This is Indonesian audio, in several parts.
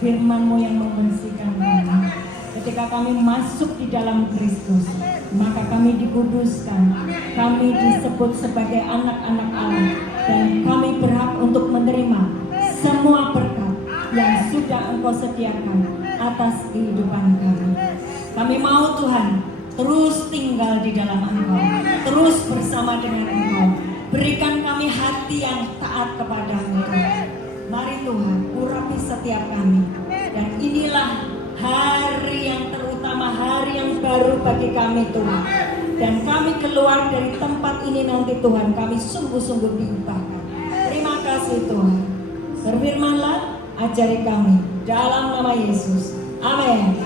firman-Mu yang membersihkan kami. Ketika kami masuk di dalam Kristus, maka kami dikuduskan, kami disebut sebagai anak-anak Allah, dan kami berhak untuk menerima semua berkat yang sudah Engkau sediakan atas kehidupan kami. Kami mau Tuhan terus tinggal di dalam Engkau, terus bersama dengan Engkau. Berikan kami hati yang taat kepada-Mu Tuhan. Mari Tuhan, urapi setiap kami. Dan inilah hari yang terutama, hari yang baru bagi kami Tuhan. Dan kami keluar dari tempat ini nanti Tuhan, kami sungguh-sungguh diubahkan. Terima kasih Tuhan. Berfirmanlah, ajari kami dalam nama Yesus. Amin.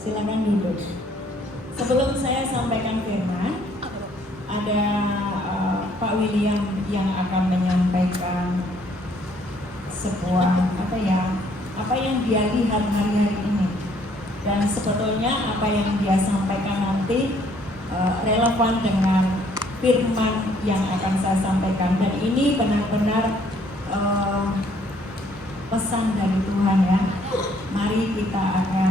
Silakan duduk. Sebelum saya sampaikan firman, ada Pak William yang akan menyampaikan sebuah apa yang dia lihat hari-hari ini, dan sebetulnya apa yang dia sampaikan nanti relevan dengan firman yang akan saya sampaikan, dan ini benar-benar pesan dari Tuhan ya. Mari kita akan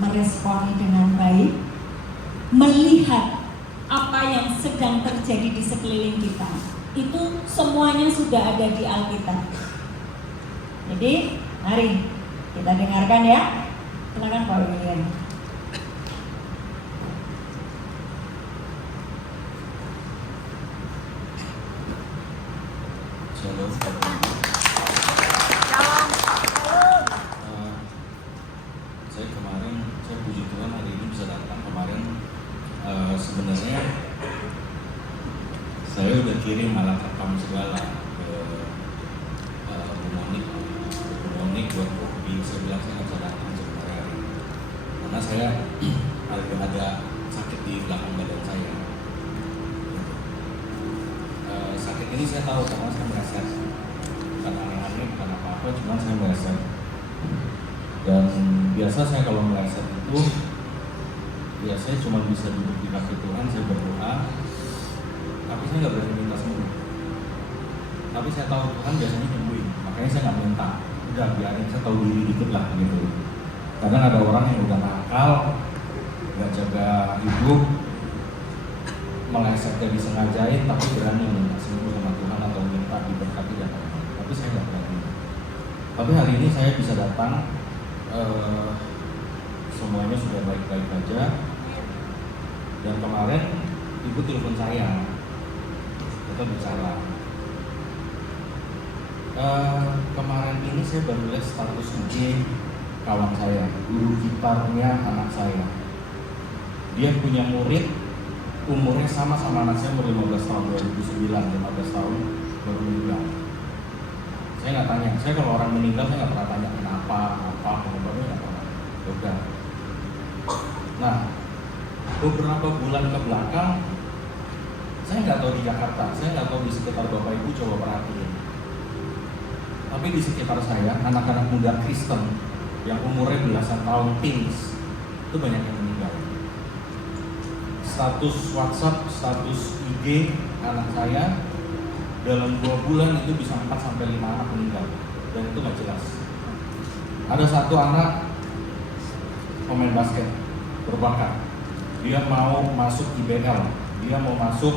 meresponi dengan baik, melihat apa yang sedang terjadi di sekeliling kita. Itu semuanya sudah ada di Alkitab. Jadi mari kita dengarkan ya. Silakan Pak William. Shalom. Saya puji Tuhan hari ini bisa datang. Kemarin sebenarnya saya udah kirim alat rekam segala ke Bu Monik buat kopi. Saya bilang saya nggak bisa datang sebenarnya karena saya ada sakit di belakang badan saya. Sakit ini saya tahu karena saya meleset, bukan aneh-aneh, bukan apa-apa, cuma saya meleset. Dan biasa saya kalau meleset itu biasanya cuma bisa duduk di kaki Tuhan, saya berdoa, tapi saya nggak berani minta sembuh. Tapi saya tahu Tuhan biasanya nyembuhin, makanya saya nggak minta. Udah biarin, saya tahu diri dikit lah gitu. Kadang ada orang yang udah nakal, nggak jaga hidup, melesetnya disengajain, tapi berani minta sembuh sama Tuhan atau minta diberkati dan lain-lain. Tapi saya nggak berani. Tapi hari ini saya bisa datang, semuanya sudah baik-baik aja. Dan kemarin ibu telepon saya, kita bicara. Kemarin ini saya baru lihat status IG kawan saya, guru gitarnya anak saya. Dia punya murid, umurnya sama anak saya, umur 15 tahun, 2009, 15 tahun baru meninggal. Saya nggak tanya, saya kalau orang meninggal saya nggak pernah tanya kenapa, penyebabnya nggak pernah. Udah. Nah, beberapa bulan ke belakang, saya nggak tahu di Jakarta, saya nggak tahu di sekitar Bapak Ibu, coba perhatiin. Tapi di sekitar saya, anak-anak muda Kristen yang umurnya belasan tahun, teens, itu banyak yang meninggal. Status WhatsApp, status IG anak saya dalam 2 bulan itu bisa 4-5 anak meninggal, dan itu nggak jelas. Ada satu anak pemain basket berbakat, dia mau masuk IBL, dia mau masuk,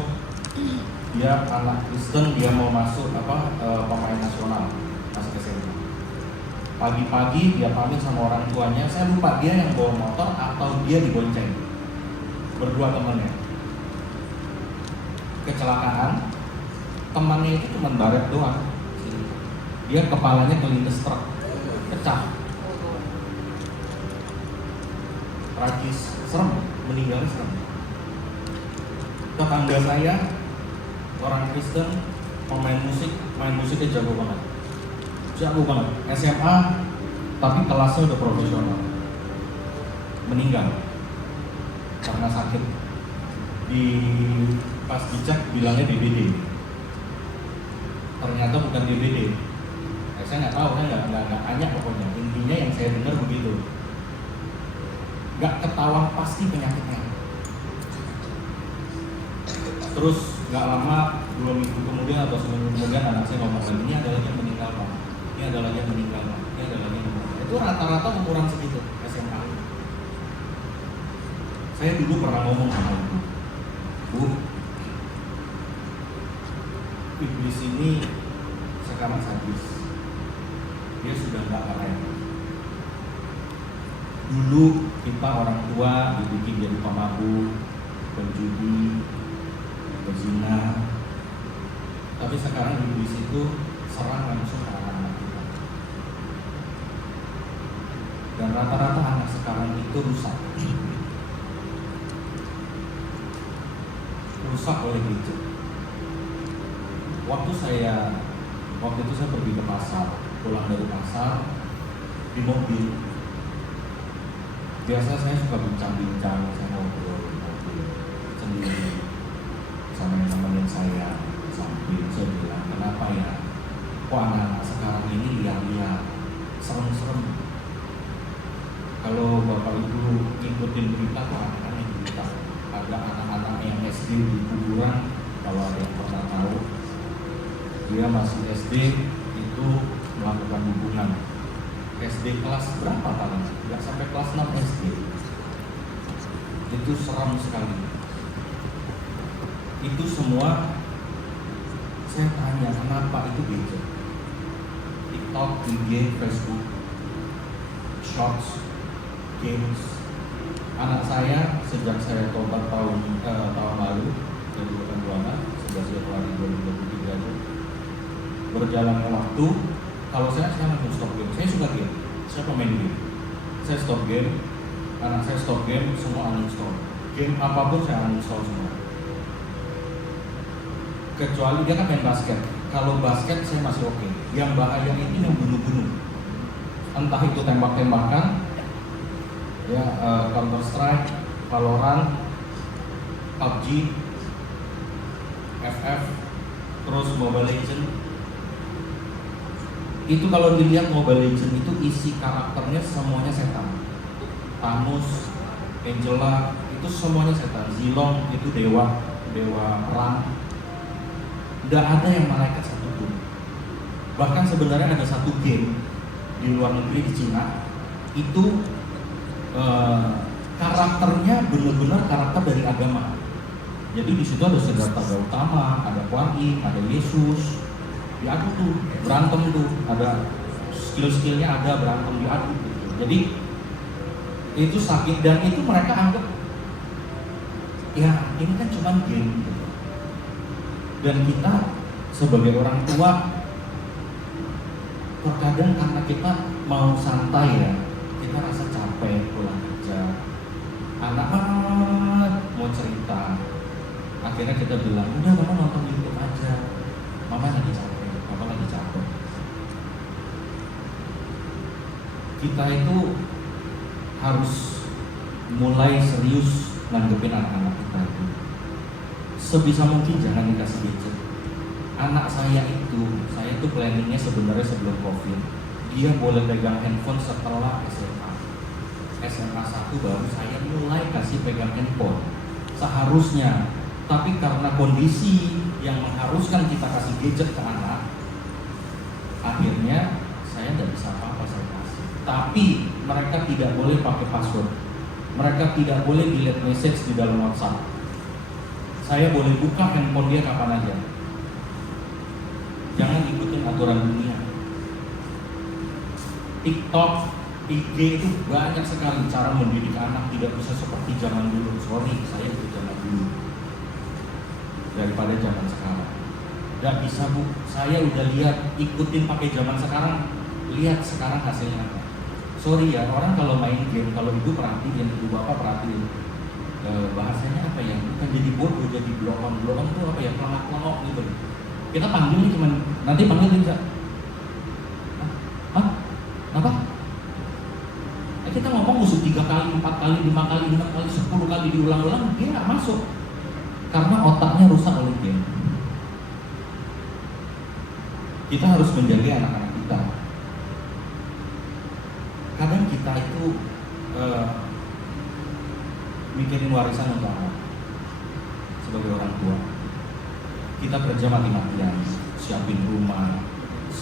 dia anak Kristen, dia mau masuk pemain nasional, masuk SMA. Pagi-pagi dia pamit sama orang tuanya, saya lupa dia yang bawa motor atau dia dibonceng, berdua temannya. Kecelakaan, temannya itu cuma baret doang, dia kepalanya kelindes truk, pecah, tragis, serem, meninggal serem. Tetangga saya orang Kristen, pemain musik, main musiknya jago banget, SMA, tapi kelasnya udah profesional, meninggal karena sakit. Pas dicek bilangnya DBD, ternyata bukan DBD. Saya nggak tahu, saya nggak tanya pokoknya. Intinya yang saya dengar begitu. Nggak ketahuan pasti penyakitnya. Terus nggak lama, 2 minggu kemudian atau seminggu kemudian anak saya ngomong lagi, ini ada lagi yang meninggal Pak. Ini ada lagi yang meninggal, ini ada lagi yang meninggal. Itu rata-rata umuran segitu SMA. Saya dulu pernah ngomong sama ibu, Bu, iblis ini sekarang sadis, dia sudah nggak keren. Dulu kita orang tua dibikin jadi pemabuk, penjudi, berzina, tapi sekarang iblis itu serang langsung ke anak-anak kita. Dan rata-rata anak sekarang itu rusak oleh gadget. Waktu itu saya pergi ke pasar, pulang dari pasar di mobil. Biasa saya suka bincang-bincang, saya ngobrol sendiri sama yang teman saya samping. Saya bilang, kenapa ya kok anak-anak sekarang ini liar-liar, serem-serem. Kalau bapak ibu ngikutin berita tuh aneh-aneh berita. Ada anak-anak yang SD di kuburan, kalau ada yang pernah tahu, dia masih SD itu melakukan hubungan. SD kelas berapa kali? Nggak sampai kelas 6 SD. Itu seram sekali. Itu semua saya tanya kenapa itu gadget. TikTok, IG, Facebook, Shorts, games. Anak saya sejak saya tobat tahun lalu, 2022, 11 Januari 2023 itu, berjalannya waktu. Kalau saya langsung stop game. Saya suka game, saya pemain game. Saya stop game, anak saya stop game, semua uninstall. Game apapun saya uninstall semua. Kecuali dia kan main basket. Kalau basket saya masih oke. Yang bahaya itu yang bunuh-bunuh. Entah itu tembak-tembakan, ya Counter Strike, Valorant, PUBG, FF, terus Mobile Legends. Itu kalau dilihat Mobile Legends itu isi karakternya semuanya setan. Thanos, Angela, itu semuanya setan. Zilong itu dewa perang. Tidak ada yang malaikat satupun. Bahkan sebenarnya ada satu game di luar negeri di Cina itu karakternya benar-benar karakter dari agama. Jadi di situ ada Siddhartha Gautama, ada Kuan Yin, ada Yesus. Diadu tuh, berantem tuh, ada skill-skillnya, ada berantem diadu gitu. Jadi itu sakit dan itu mereka anggap ya ini kan cuma game gitu. Dan kita sebagai orang tua terkadang karena kita mau santai ya, kita rasa capek pulang kerja, anak mau cerita, akhirnya kita bilang udah mama nonton YouTube aja, mama lagi capek. Kita itu harus mulai serius nanggepin anak-anak kita itu. Sebisa mungkin jangan dikasih gadget. Anak saya itu planningnya sebenarnya sebelum COVID, dia boleh pegang handphone setelah SMA 1 baru saya mulai kasih pegang handphone seharusnya. Tapi karena kondisi yang mengharuskan kita kasih gadget ke anak, akhirnya saya tidak bisa apa-apa saya kasih. Tapi mereka tidak boleh pakai password, mereka tidak boleh delete message di dalam WhatsApp. Saya boleh buka handphone dia kapan aja. Jangan ikutin aturan dunia. TikTok, IG itu banyak sekali cara mendidik anak, tidak bisa seperti zaman dulu. Sorry, saya itu zaman dulu daripada zaman sekarang. Gak bisa Bu, saya udah lihat, ikutin pakai zaman sekarang, lihat sekarang hasilnya apa. Sorry ya, orang kalau main game, kalau ibu perhatiin, ibu bapak perhatiin, bahasanya apa ya, bukan jadi bodoh, jadi blokon tuh apa ya, pelangak gitu. Kita panggilnya cuman, nanti panggil bisa. Hah? Apa? Kita ngomong musuh 3 kali, 4 kali, 5 kali, 6 kali, 10 kali diulang-ulang, dia gak masuk. Karena otaknya rusak oleh game. Kita harus menjaga anak-anak kita. Kadang kita itu mikirin warisan untuk anak. Sebagai orang tua, kita kerja mati-matian, siapin rumah,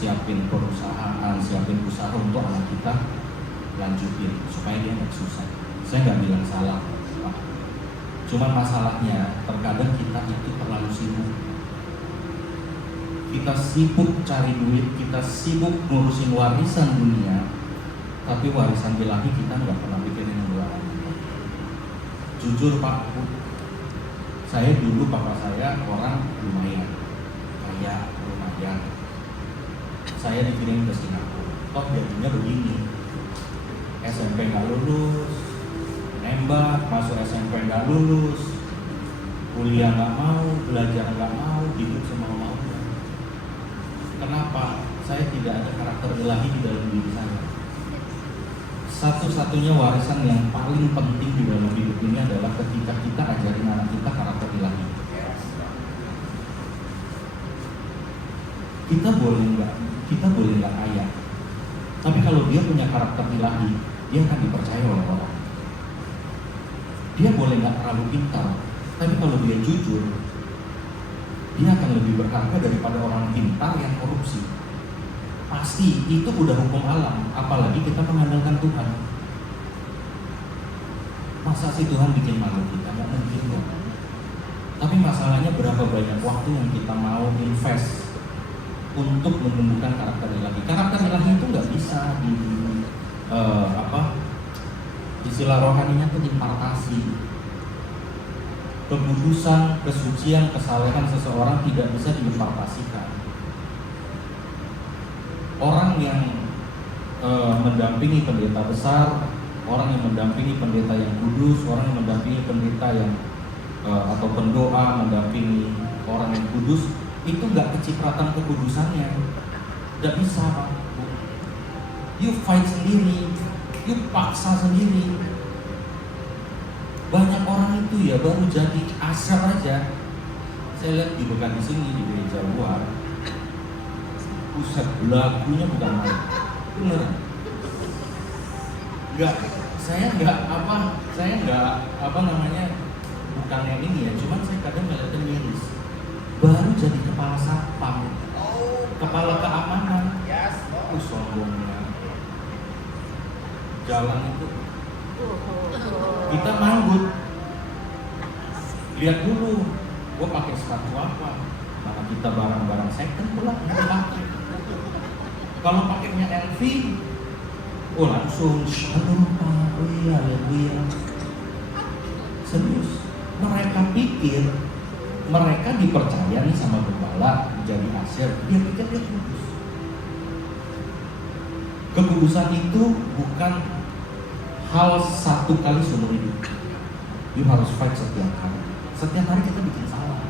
siapin perusahaan, siapin usaha untuk anak kita lanjutin supaya dia nggak susah. Saya nggak bilang salah, Pak. Cuman masalahnya terkadang kita itu terlalu sibuk. Kita sibuk cari duit, kita sibuk ngurusin warisan dunia, tapi warisan ilahi kita nggak pernah pikirin yang dua. Jujur Pak, saya dulu papa saya orang lumayan kaya, lumayan. Saya dikirim ke Singapura, toh jadinya begini. SMP nggak lulus, nembak, masuk SMP nggak lulus, kuliah nggak mau, belajar nggak mau, hidup semau-maunya. Kenapa? Saya tidak ada karakter ilahi di dalam diri saya. Satu-satunya warisan yang paling penting di dalam hidup ini adalah ketika kita ajarin anak kita karakter ilahi. Kita boleh nggak kaya, tapi kalau dia punya karakter ilahi, dia akan dipercaya oleh orang. Dia boleh nggak terlalu pintar, tapi kalau dia jujur, dia akan lebih berharga daripada orang pintar yang korupsi. Pasti, itu udah hukum alam, apalagi kita mengandalkan Tuhan. Masa sih Tuhan bikin malu kita? Nggak mungkin kok. Tapi masalahnya berapa banyak waktu yang kita mau invest untuk menumbuhkan karakter ilahi. Karakter ilahi itu nggak bisa istilah rohaninya itu impartasi. Kekudusan, kesucian, kesalehan seseorang tidak bisa diimpartasikan. Orang yang mendampingi pendeta besar, orang yang mendampingi pendeta yang kudus, orang yang mendampingi pendeta yang atau pendoa mendampingi orang yang kudus, itu nggak kecipratan kekudusannya, nggak bisa Pak. You fight sendiri, you paksa sendiri. Banyak orang itu ya baru jadi asyar aja. Saya lihat di Bekasi sini di gereja luar, pusat lagunya bukan main, bener. Saya nggak bukannya ini ya, cuman saya kadang ngeliatnya miris. Baru jadi kepala satpam, kepala keamanan, sombongnya. Jalan itu kita manggut, lihat dulu, gue pakai sepatu apa, mana kita barang-barang second pula nggak pakai. Kalau pakainya LV, oh langsung shalom Pak, oh iya, haleluya. Serius, mereka pikir mereka dipercaya nih sama gembala menjadi asyir, dia pikir dia kudus. Kekudusan itu bukan hal satu kali seumur hidup. You harus fight setiap hari. Setiap hari kita bikin salah,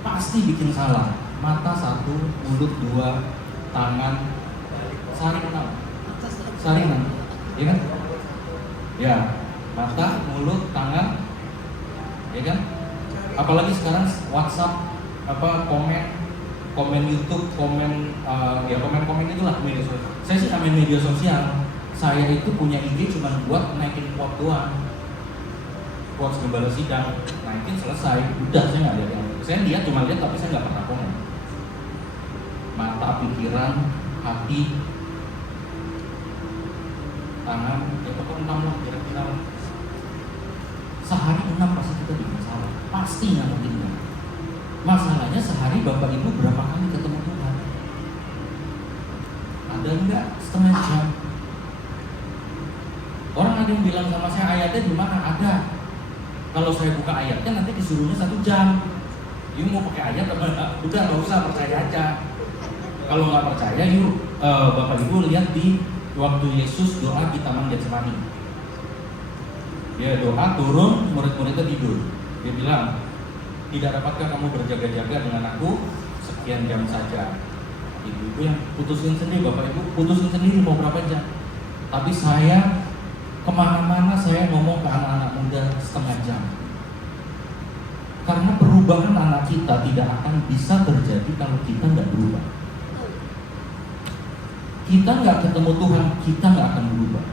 pasti bikin salah. Mata satu, mulut dua, tangan saringan, ya kan? Ya, mata, mulut, tangan, ya kan? Apalagi sekarang WhatsApp, komen YouTube, komen itulah media sosial. Saya sih main media sosial. Saya itu punya IG cuma buat naikin quote doang. Quote gembala sidang, naikin selesai, udah saya nggak lihat yang. Saya lihat cuma lihat tapi saya nggak pernah komen. Mata, pikiran, hati, tangan, ya pokoknya 6 lah kira-kira. Sehari 6 pasti kita bikin salah, pasti nggak mungkin. Masalahnya sehari Bapak Ibu berapa kali ketemu Tuhan? Ada enggak setengah jam? Orang ada yang bilang sama saya, ayatnya di mana? Ada. Kalau saya buka ayatnya nanti disuruhnya 1 jam. You mau pakai ayat apa? Udah nggak usah, percaya aja. Kalau nggak percaya, Bapak Ibu lihat di waktu Yesus doa di Taman Getsemani. Dia doa turun, murid-muridnya tidur. Dia bilang, tidak dapatkah kamu berjaga-jaga dengan aku sekian jam saja? Ibu-ibu yang putusin sendiri, Bapak Ibu putusin sendiri mau berapa jam. Tapi saya kemana-mana saya ngomong ke anak-anak muda setengah jam. Karena perubahan anak kita tidak akan bisa terjadi kalau kita nggak berubah. Kita nggak ketemu Tuhan, kita nggak akan berubah.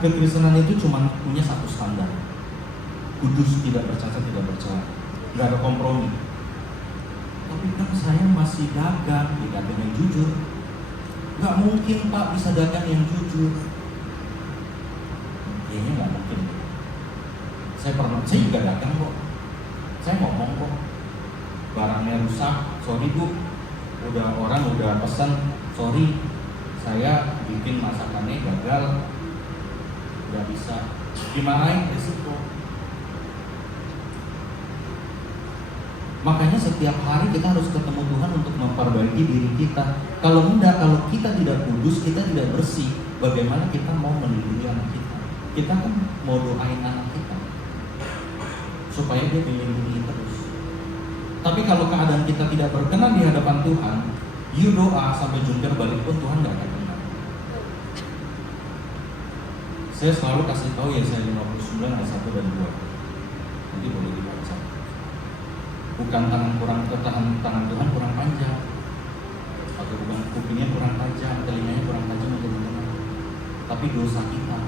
Kekristenan itu cuma punya satu standar. Kudus, tidak bercacat, tidak bercela, nggak ada kompromi. Tapi kan saya masih dagang, ya dagang yang jujur. Nggak mungkin Pak bisa dagang yang jujur. Kayaknya nggak mungkin. Saya juga dagang kok. Saya ngomong kok, barangnya rusak, sorry Bu, orang udah pesan, sorry, saya bikin masakannya gagal, nggak bisa, dimarahin, risiko. Makanya setiap hari kita harus ketemu Tuhan untuk memperbaiki diri kita. Kalau enggak, kalau kita tidak kudus, kita tidak bersih, bagaimana kita mau melindungi anak kita? Kita kan mau doain anak kita supaya dia dilindungi terus. Tapi kalau keadaan kita tidak berkenan di hadapan Tuhan, you doa sampai jungkir balik pun Tuhan nggak akan dengar. Saya selalu kasih tahu Yesaya 59 ayat 1 dan 2. Nanti boleh dibaca. Bukan tangan Tuhan kurang panjang, atau bukan kupingnya kurang tajam, telinganya kurang tajam untuk mendengar, tapi dosa kita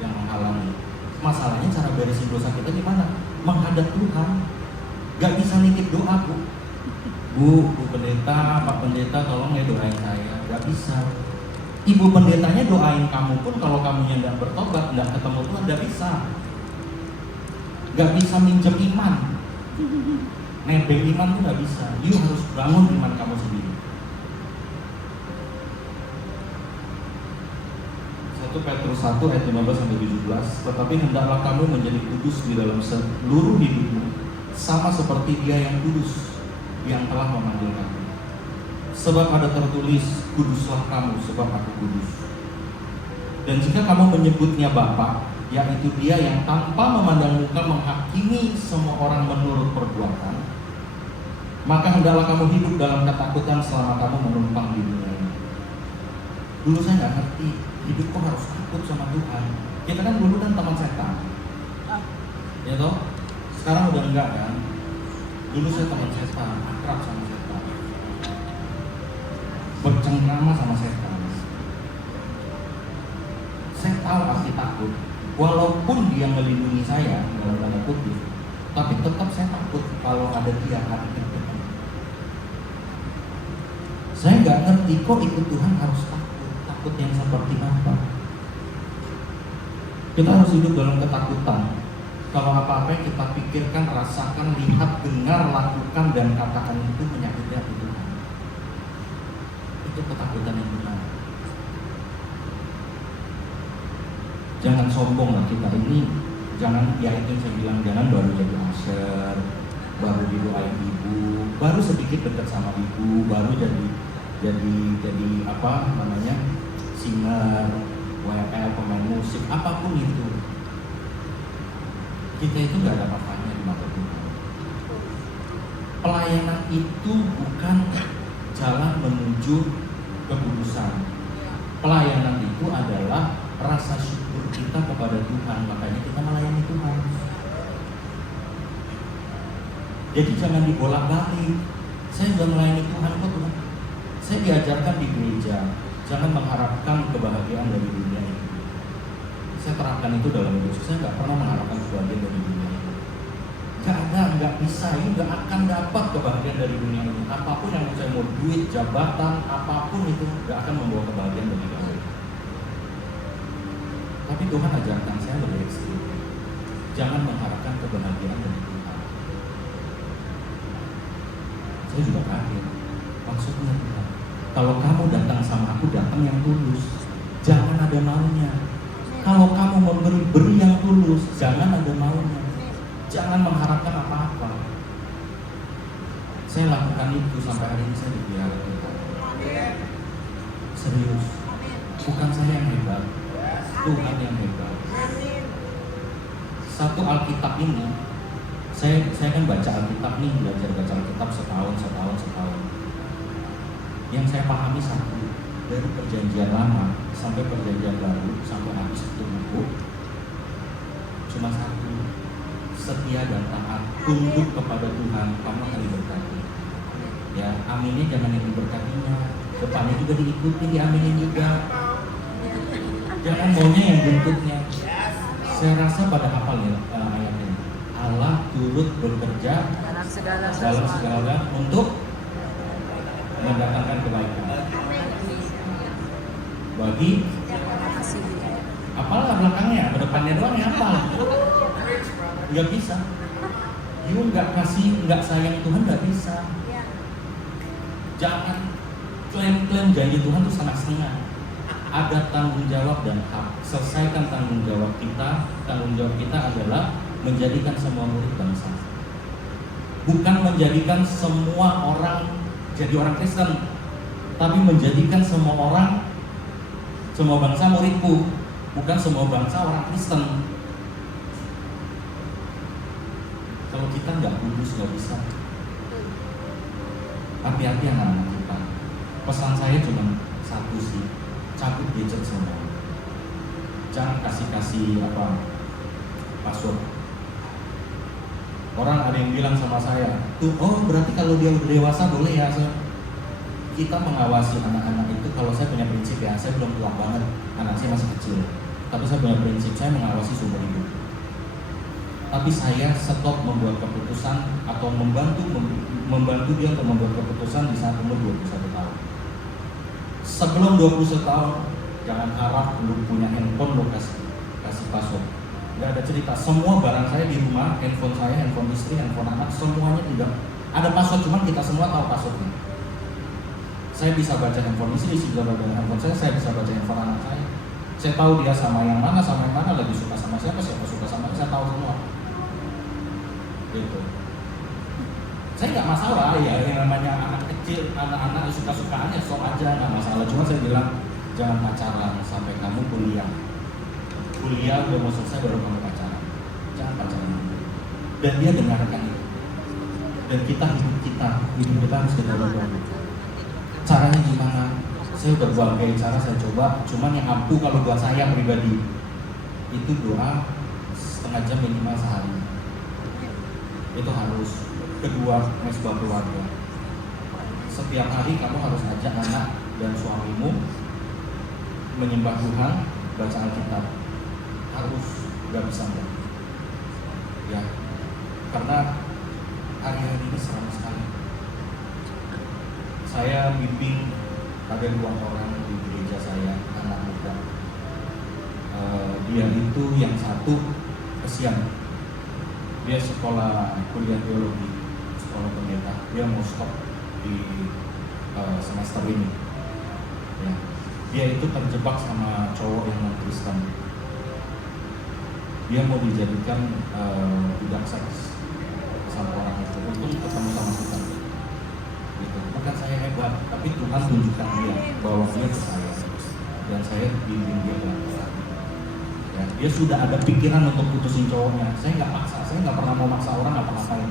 yang menghalangi. Masalahnya cara beresin dosa kita gimana? Menghadap Tuhan. Gak bisa nitip doa Bu pendeta, Pak pendeta tolong ya doain saya. Gak bisa. Ibu pendetanya doain kamu pun kalau kamunya gak bertobat, gak ketemu Tuhan, gak bisa. Gak bisa minjem iman, nebeng iman tuh gak bisa. You harus bangun iman kamu sendiri. 1 Petrus 1 ayat 15-17. Tetapi hendaklah kamu menjadi kudus di dalam seluruh hidupmu, sama seperti Dia yang kudus, yang telah memanggil kamu. Sebab ada tertulis, kuduslah kamu sebab aku kudus. Dan jika kamu menyebutnya Bapa, yaitu Dia yang tanpa memandang muka menghakimi semua orang menurut perbuatan, maka hendaklah kamu hidup dalam ketakutan selama kamu menumpang di dunia ini. Dulu saya nggak ngerti, hidup kok harus takut sama Tuhan. Kita kan dulu kan teman setan, ya toh? Sekarang udah enggak kan? Dulu saya teman setan, akrab sama setan, bercengkrama sama setan. Saya tahu arti takut, walaupun dia melindungi saya dalam tanda kutip, tapi tetap saya takut kalau ada dia hari itu. Saya nggak ngerti kok ikut Tuhan harus takut yang seperti apa. Kita harus hidup dalam ketakutan. Kalau apa-apa yang kita pikirkan, rasakan, lihat, dengar, lakukan, dan katakan itu menyakiti hati Tuhan. Itu ketakutan yang benar. Jangan sombong lah kita ini. Jangan, ya itu yang saya bilang, jangan baru jadi usher, baru didoain ibu, baru sedikit dekat sama ibu, baru jadi apa namanya, singer, WL, pemain musik, apapun itu. Kita itu nggak ada apa-apanya di mata Tuhan. Pelayanan itu bukan jalan menuju kekudusan. Pelayanan itu adalah rasa syukur kita kepada Tuhan, makanya kita melayani Tuhan. Jadi jangan dibolak-balik. Saya sudah melayani Tuhan kok Tuhan. Saya diajarkan di gereja, jangan mengharapkan kebahagiaan dari dunia ini. Saya terapkan itu dalam hidup saya, nggak pernah mengharapkan kebahagiaan dari dunia ini. Nggak bisa, ini nggak akan dapat kebahagiaan dari dunia ini. Apapun yang saya mau, duit, jabatan, apapun itu nggak akan membawa kebahagiaan bagi saya. Tapi Tuhan ajarkan saya lebih ekstrim. Jangan mengharapkan kebahagiaan dari Tuhan. Saya juga kaget. Maksudnya Tuhan, kalau kamu datang sama aku, datang yang tulus, jangan ada maunya. Kalau kamu memberi, beri yang tulus, jangan ada maunya. Jangan mengharapkan apa-apa. Saya lakukan itu sampai hari ini, saya dibiarkan Tuhan. Serius, bukan saya yang hebat, Tuhan yang hebat. Satu Alkitab ini, saya kan baca Alkitab nih, belajar baca Alkitab setahun. Yang saya pahami satu, dari perjanjian lama sampai perjanjian baru, sampai habis itu buku, cuma satu: setia dan taat, tunduk kepada Tuhan, kamu akan diberkati. Ya, aminnya jangan yang diberkatinya, depannya juga diikuti, diaminin juga. Jangan maunya yang buntutnya. Saya rasa pada hafal ya ayatnya. Allah turut bekerja dalam segala untuk mendatangkan kebaikan. Bagi apalah belakangnya, depannya doang ya apa? Nggak bisa. You nggak sayang Tuhan nggak bisa. Jangan klaim-klaim janji Tuhan itu setengah-setengah. Ada tanggung jawab dan hak. Selesaikan tanggung jawab kita. Tanggung jawab kita adalah menjadikan semua murid bangsa. Bukan menjadikan semua orang jadi orang Kristen, tapi menjadikan semua bangsa muridku, bukan semua bangsa orang Kristen. Kalau kita nggak kudus nggak bisa. Hati-hati anak-anak kita. Pesan saya cuma satu sih, cabut gadget semua. Jangan kasih password. Orang ada yang bilang sama saya, tuh, oh berarti kalau dia udah dewasa boleh ya. Kita mengawasi anak-anak itu, kalau saya punya prinsip ya, saya belum tua banget, anak saya masih kecil. Tapi saya punya prinsip, saya mengawasi seumur hidup. Tapi saya stop membuat keputusan atau membantu dia untuk membuat keputusan di saat umur 21 tahun. Sebelum 21 tahun, jangan harap lu punya handphone lu kasih password. Gak ada cerita, semua barang saya di rumah, handphone saya, handphone istri, handphone anak, semuanya tidak ada password, cuman kita semua tahu passwordnya. Saya bisa baca handphone istri bisa baca handphone saya bisa baca handphone anak saya. Saya tahu dia sama yang mana, lagi suka sama siapa suka sama saya tahu semua. Gitu. Saya nggak masalah ya, yang namanya anak kecil, anak-anak suka-sukaannya sok aja, nggak masalah. Cuma saya bilang jangan pacaran sampai kamu kuliah udah mau selesai baru kamu pacaran. Jangan pacaran. Dan dia dengarkan itu. Dan hidup kita harus kita ubah. Caranya gimana? Saya udah berbagai cara saya coba. Cuman yang ampuh kalau buat saya pribadi itu doa setengah jam minimal sehari. Itu harus. Kedua, mesbah keluarga. Setiap hari kamu harus ajak anak dan suamimu menyembah Tuhan, baca Alkitab. Harus, gak bisa enggak. Ya, karena hari-hari ini seram sekali. Saya bimbing ada 2 orang di gereja saya, anak muda. Dia itu yang satu kesian. Dia sekolah kuliah teologi, sekolah pendeta. Dia mau stop di semester ini. Ya. Dia itu terjebak sama cowok yang non-Kristen. Dia mau dijadikan budak seks sama orang itu. Untung ketemu sama kita. Gitu. Bukan saya hebat, tapi Tuhan tunjukkan dia bahwa dia percaya. Dan saya bimbing dia dalam Tuhan. Ya, dia sudah ada pikiran untuk putusin cowoknya. Saya nggak paksa, saya nggak pernah mau maksa orang apa-apain.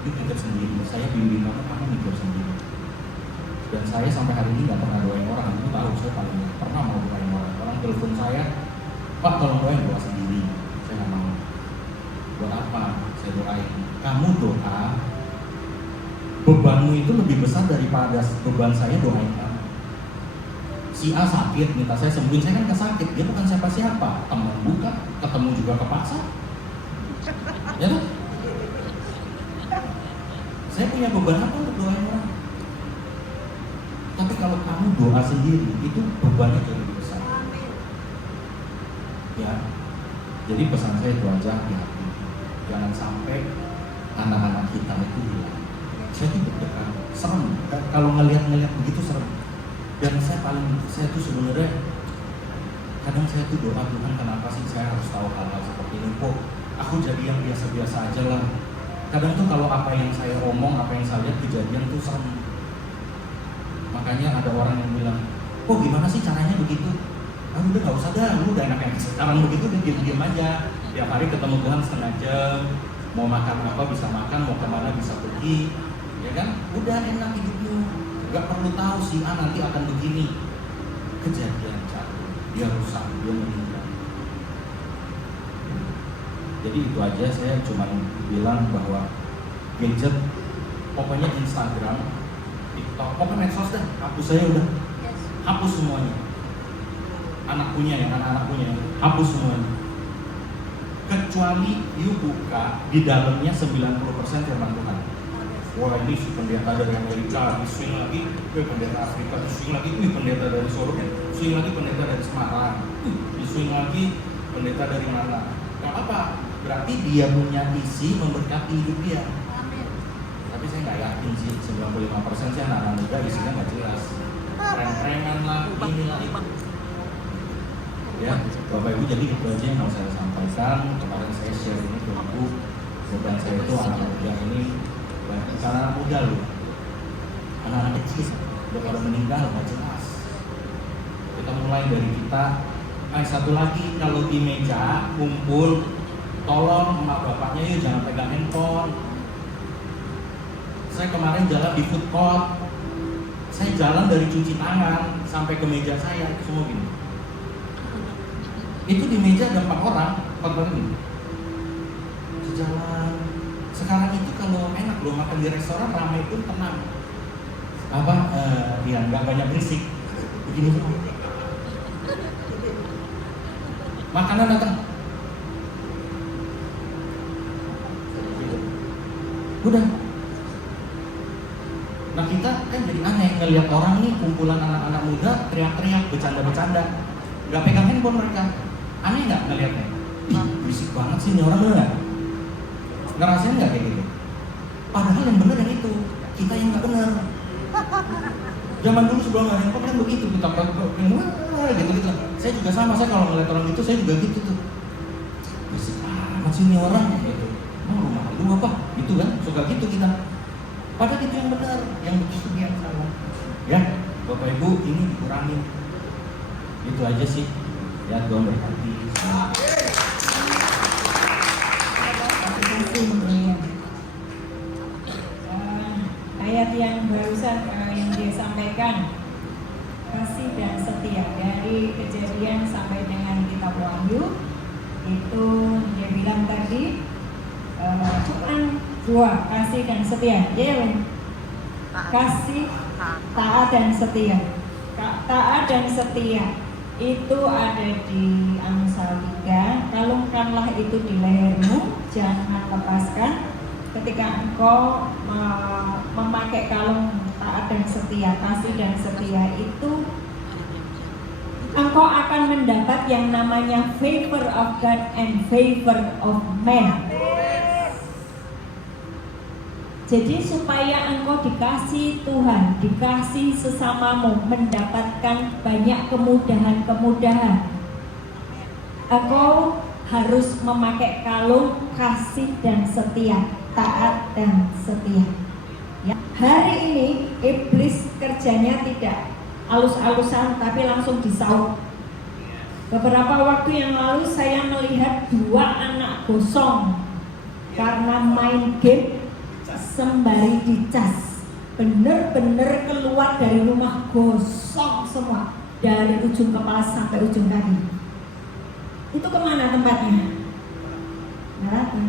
Dia pikir sendiri. Saya bimbing kamu mikir sendiri. Dan saya sampai hari ini nggak pernah doain orang. Itu tahu saya paling pernah mau doain orang. Orang telepon saya, Pak tolong doain, doa sendiri. Saya nggak mau. Buat apa? Saya doain. Kamu doa, bebanmu itu lebih besar daripada beban saya doain kamu. Si A sakit, minta saya sembuhin, saya kan nggak sakit. Dia bukan siapa-siapa. Teman bukan, ketemu juga kepaksa. Ya kan? Saya punya beban apa untuk doain orang? Tapi kalau kamu doa sendiri, itu bebannya jauh lebih besar. Ya, jadi pesan saya itu aja, hati-hati. Jangan sampai anak-anak kita itu hilang. Saya tuh deg-degan, serem. Kalau ngelihat begitu serem. Dan saya tuh sebenarnya kadang saya tuh doa, Tuhan kenapa sih saya harus tahu hal-hal seperti ini? Kok aku jadi yang biasa-biasa aja lah. Kadang tuh kalau apa yang saya omong, apa yang saya lihat kejadian tuh serem. Makanya ada orang yang bilang, kok gimana sih caranya begitu? Udah gak usah dah, lu udah enak sekarang begitu, udah diam-diam aja. Tiap hari ketemu Tuhan setengah jam, mau makan apa bisa makan, mau kemana bisa pergi, ya kan? Udah enak hidupmu. Gak perlu tahu si A nanti akan begini. Kejadian jatuh, dia rusak, dia meninggal. Jadi itu aja, saya cuma bilang bahwa gadget, pokoknya Instagram, TikTok, pokoknya medsos dah, hapus saya udah. Hapus semuanya. Anak anak punya, hapus semuanya. Kecuali you buka, di dalamnya 90% firman Tuhan. Wah ini si pendeta dari Amerika, di swing lagi, pendeta Afrika, di swing lagi, pendeta dari Solo, swing lagi pendeta dari Semarang, di swing lagi pendeta dari mana. Gak apa, berarti dia punya isi memberkati hidup dia. Tapi saya nggak yakin sih, 95% sih anak-anak muda isinya nggak jelas. Keren-kerenan lah, inilah itu. Ya, Bapak Ibu, jadi itu aja yang mau saya sampaikan. Kemarin saya share ini ke Ibu, beban saya itu anak muda ini, bukan anak muda loh, anak-anak kecil, udah pada meninggal, nggak jelas. Kita mulai dari kita. Satu lagi, kalau di meja kumpul, tolong emak bapaknya yuk jangan pegang handphone. Saya kemarin jalan di food court, saya jalan dari cuci tangan sampai ke meja saya, itu semua gini. Itu di meja ada 4 orang ini. Sejalan. Sekarang itu kalau enak loh makan di restoran, ramai pun tenang. Ya nggak banyak berisik. Begini semua. Makanan datang. Udah. Nah kita kan jadi aneh ngelihat orang nih kumpulan anak-anak muda teriak-teriak, bercanda-bercanda, nggak pegang handphone mereka. Aneh nggak ngelihatnya? Berisik banget sih ini orang, bener nggak? Ngerasain nggak kayak gitu? Padahal yang bener yang itu, kita yang nggak bener. Zaman dulu sebelum ada handphone kan begitu, kita gitu. Saya juga sama, saya kalau ngeliat orang gitu saya juga gitu tuh. Berisik amat sih ini orang gitu. Mau rumah lu apa? Gitu kan, suka gitu kita. Padahal itu yang benar, yang begitu dia salah. Ya, Bapak Ibu ini dikurangin. Itu aja sih. Ya, Tuhan berkati. Terima kasih. Ayat yang barusan yang dia sampaikan, kasih dan setia, dari Kejadian sampai dengan kitab Wahyu, itu dia bilang tadi Quran 2, kasih dan setia. Ya, kasih, taat dan setia. Taat dan setia itu ada di Amsal 3. Kalungkanlah itu di lehermu, jangan lepaskan. Ketika engkau memakai kalung taat dan setia, kasih dan setia itu, engkau akan mendapat yang namanya favor of God and favor of man. Jadi supaya engkau dikasih Tuhan, dikasih sesamamu, mendapatkan banyak kemudahan-kemudahan, engkau harus memakai kalung kasih dan setia, taat dan setia. Ya. Hari ini iblis kerjanya tidak alus-alusan tapi langsung disaut. Beberapa waktu yang lalu saya melihat 2 anak gosong karena main game sembari dicas. Bener-bener keluar dari rumah gosong semua, dari ujung kepala sampai ujung kaki. Itu kemana tempatnya? Neraka.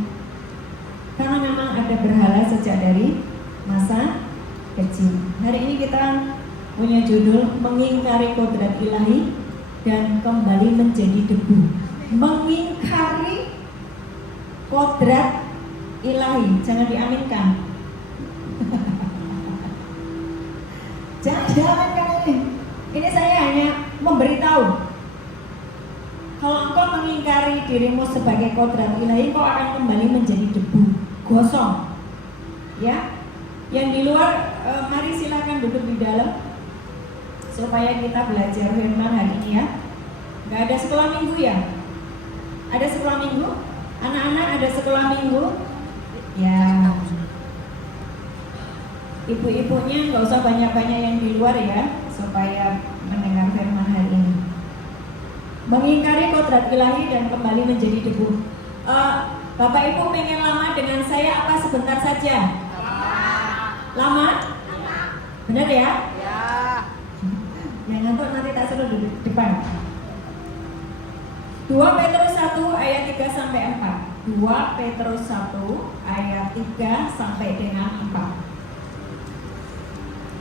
Karena memang ada berhala sejak dari masa kecil. Hari ini kita punya judul mengingkari kodrat ilahi dan kembali menjadi debu. Mengingkari kodrat ilahi, jangan diaminkan. Jangan diaminkan ini. Ini saya hanya memberitahu. Kalau engkau mengingkari dirimu sebagai kodrat ilahi, engkau akan kembali menjadi debu, gosong. Ya, yang di luar, mari silakan duduk di dalam supaya kita belajar firman hari ini ya. Gak ada sekolah minggu ya? Ada sekolah minggu? Anak-anak ada sekolah minggu? Ya. Ibu-ibunya nggak usah banyak-banyak yang di luar ya, supaya mendengar firman hari ini. Mengingkari kodrat ilahi dan kembali menjadi debu. Bapak Ibu pengen lama dengan saya apa sebentar saja? Lama? Benar ya? Ya. Yang ngantuk nanti tak suruh duduk depan. 2 Petrus 1 ayat 3 sampai 4. 2 Petrus 1 ayat 3 sampai dengan 4.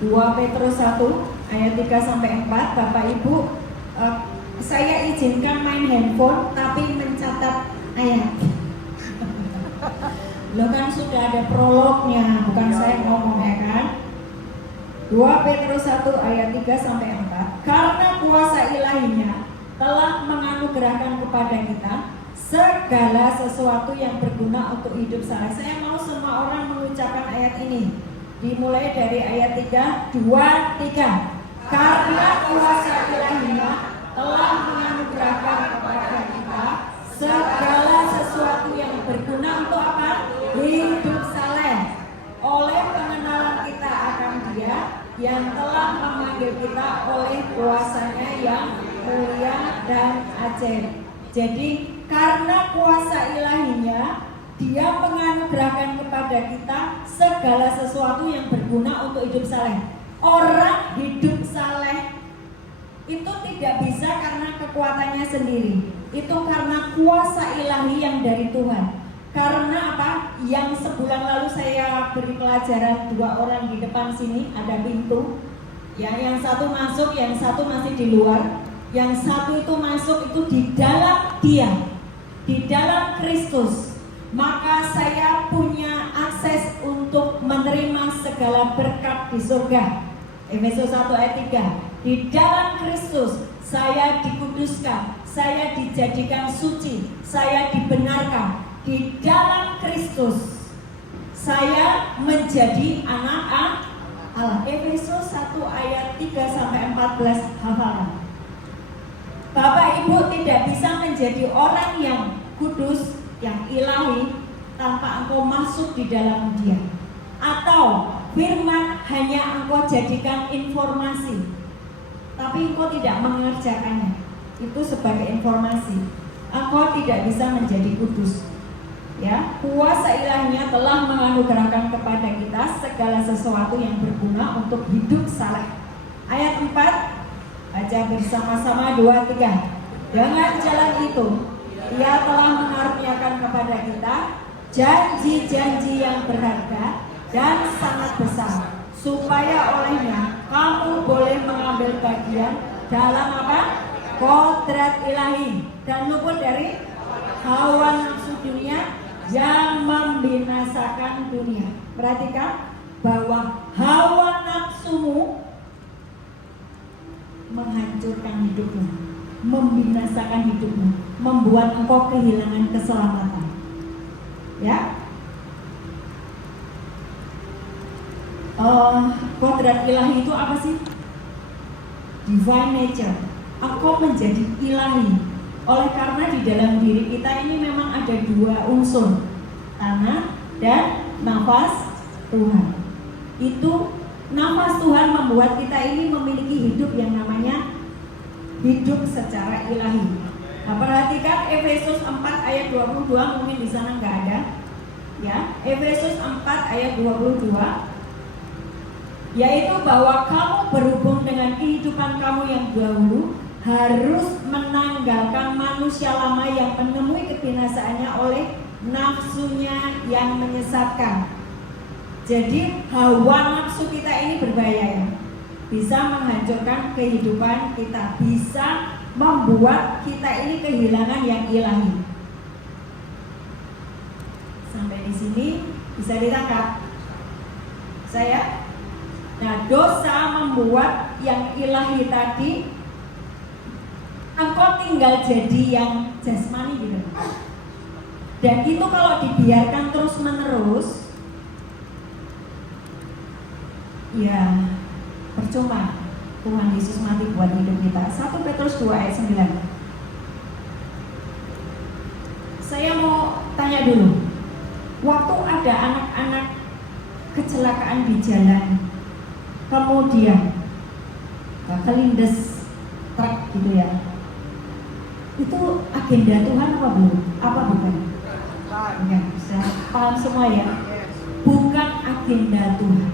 2 Petrus 1 ayat 3 sampai 4. Bapak Ibu, saya izinkan main handphone tapi mencatat ayat. Lo kan sudah ada prolognya, bukan saya ngomong ya kan. 2 Petrus 1 ayat 3 sampai 4. Karena kuasa ilahinya telah menganugerahkan kepada kita segala sesuatu yang berguna untuk hidup saleh. Saya mau semua orang mengucapkan ayat ini. Dimulai dari ayat 3, 2, 3. Karena kuasa ilahinya telah menganugerahkan kepada kita segala sesuatu yang berguna untuk apa? Hidup saleh. Oleh pengenalan kita akan Dia yang telah memanggil kita oleh kuasanya yang mulia dan ajaib. Jadi karena kuasa ilahinya Dia menganugerahkan kepada kita segala sesuatu yang berguna untuk hidup saleh. Orang hidup saleh itu tidak bisa karena kekuatannya sendiri. Itu karena kuasa ilahi yang dari Tuhan. Karena apa? Yang sebulan lalu saya beri pelajaran 2 orang di depan sini, ada pintu. Yang satu masuk, yang satu masih di luar. Yang satu itu masuk itu di dalam Dia, di dalam Kristus. Maka saya punya akses untuk menerima segala berkat di surga. Efesus 1 ayat 3. Di dalam Kristus saya dikuduskan, saya dijadikan suci, saya dibenarkan. Di dalam Kristus saya menjadi anak Allah. Efesus 1 ayat 3 sampai 14 hafalan. Bapak Ibu tidak bisa menjadi orang yang kudus, yang ilahi tanpa engkau masuk di dalam Dia. Atau firman hanya engkau jadikan informasi, tapi engkau tidak mengerjakannya. Itu sebagai informasi. Engkau tidak bisa menjadi kudus. Ya, kuasa ilahinya telah menganugerahkan kepada kita segala sesuatu yang berguna untuk hidup saleh. Ayat 4, baca bersama-sama 2, 3. Dengan jalan itu Ia telah mengaruniakan kepada kita janji-janji yang berharga dan sangat besar, supaya olehnya kamu boleh mengambil bagian dalam apa? Kodrat ilahi, dan luput dari hawa nafsu dunia yang membinasakan dunia. Perhatikan bahwa hawa nafsumu menghancurkan hidupmu, membinasakan hidupmu, membuat engkau kehilangan keselamatan. Ya, kodrat ilahi itu apa sih? Divine nature. Engkau menjadi ilahi. Oleh karena di dalam diri kita ini memang ada 2 unsur, tanah dan nafas Tuhan. Itu nafas Tuhan membuat kita ini memiliki hidup yang namanya hidup secara ilahi. Nah, perhatikan Efesus 4 ayat 22, mungkin di sana nggak ada. Ya, Efesus 4 ayat 22, yaitu bahwa kamu berhubung dengan kehidupan kamu yang dahulu harus menanggalkan manusia lama yang menemui kebinasaannya oleh nafsunya yang menyesatkan. Jadi hawa nafsu kita ini berbahaya ya. Bisa menghancurkan kehidupan kita, bisa membuat kita ini kehilangan yang ilahi. Sampai di sini bisa ditangkap saya? Nah, dosa membuat yang ilahi tadi engkau tinggal jadi yang jasmani gitu. Dan itu kalau dibiarkan terus menerus, ya percuma Tuhan Yesus mati buat hidup kita. 1 Petrus 2 ayat 9. Saya mau tanya dulu, waktu ada anak-anak kecelakaan di jalan, kemudian kelindes truk gitu ya, itu agenda Tuhan apa belum? Apa bukan? Enggak, bisa paham semua ya? Bukan agenda Tuhan.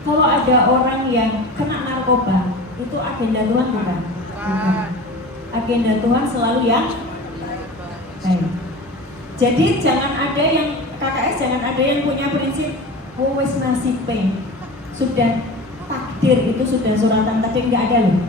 Kalau ada orang yang kena narkoba, itu agenda Tuhan bukan? Bukan. Agenda Tuhan selalu yang baik. Jadi jangan ada yang KKS, jangan ada yang punya prinsip wes nasibe, sudah takdir itu sudah suratan takdir, nggak ada loh,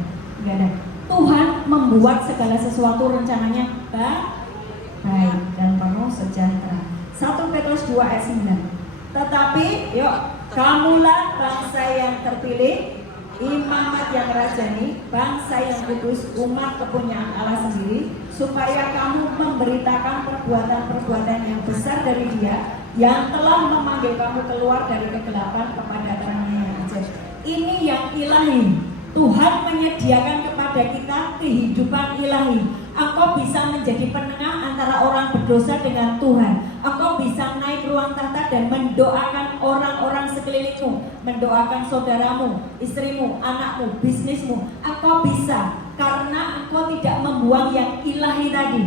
nggak ada. Tuhan membuat segala sesuatu rencananya baik dan penuh sejahtera. 1 Petrus 2 ayat 9. Tetapi yuk, kamulah bangsa yang terpilih, imamat yang rajani, bangsa yang kudus, umat kepunyaan Allah sendiri, supaya kamu memberitakan perbuatan-perbuatan yang besar dari Dia yang telah memanggil kamu keluar dari kegelapan kepada terang yang ajaib. Ini yang ilahi. Tuhan menyediakan kepada kita kehidupan ilahi. Engkau bisa menjadi penengah antara orang berdosa dengan Tuhan. Engkau bisa naik ruang tahta dan mendoakan orang-orang sekelilingmu, mendoakan saudaramu, istrimu, anakmu, bisnismu. Engkau bisa, karena engkau tidak membuang yang ilahi tadi.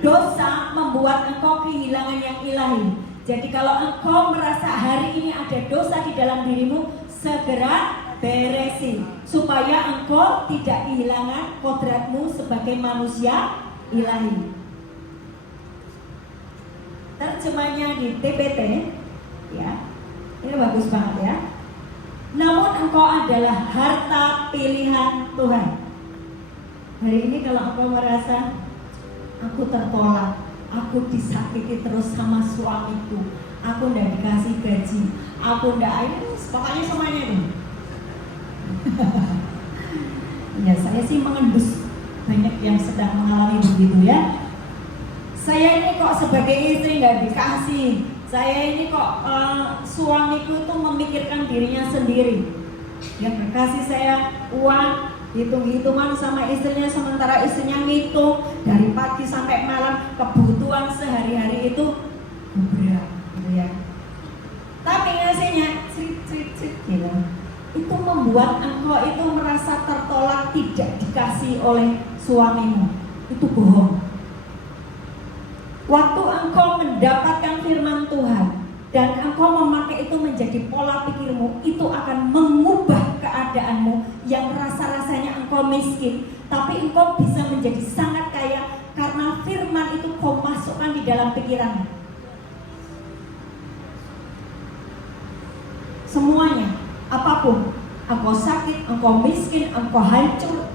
Dosa membuat engkau kehilangan yang ilahi. Jadi kalau engkau merasa hari ini ada dosa di dalam dirimu, segera beresi, supaya engkau tidak kehilangan kodratmu sebagai manusia ilahi. Terjemahnya di TPT, ya, ini bagus banget ya. Namun engkau adalah harta pilihan Tuhan. Hari ini kalau engkau merasa aku tertolak, aku disakiti terus sama suamiku, aku tidak dikasih gaji, aku tidak, ini pokoknya semuanya itu. Ya, saya sih mengendus banyak yang sedang mengalami begitu ya. Saya ini kok sebagai istri nggak dikasih, saya ini kok suamiku itu memikirkan dirinya sendiri. Yang berkasih saya uang, hitung-hitungan sama istrinya, sementara istrinya ngitung dari pagi sampai malam kebutuhan sehari-hari itu berat, gitu ya. Tapi ngasihnya crit gitu. Itu membuat engkau itu merasa tertolak, tidak dikasih oleh suamimu. Itu bohong. Waktu engkau mendapatkan firman Tuhan dan engkau memakai itu menjadi pola pikirmu, itu akan mengubah keadaanmu yang rasa-rasanya engkau miskin, tapi engkau bisa menjadi sangat kaya karena firman itu kau masukkan di dalam pikiranmu. Semuanya, apapun, engkau sakit, engkau miskin, engkau hancur,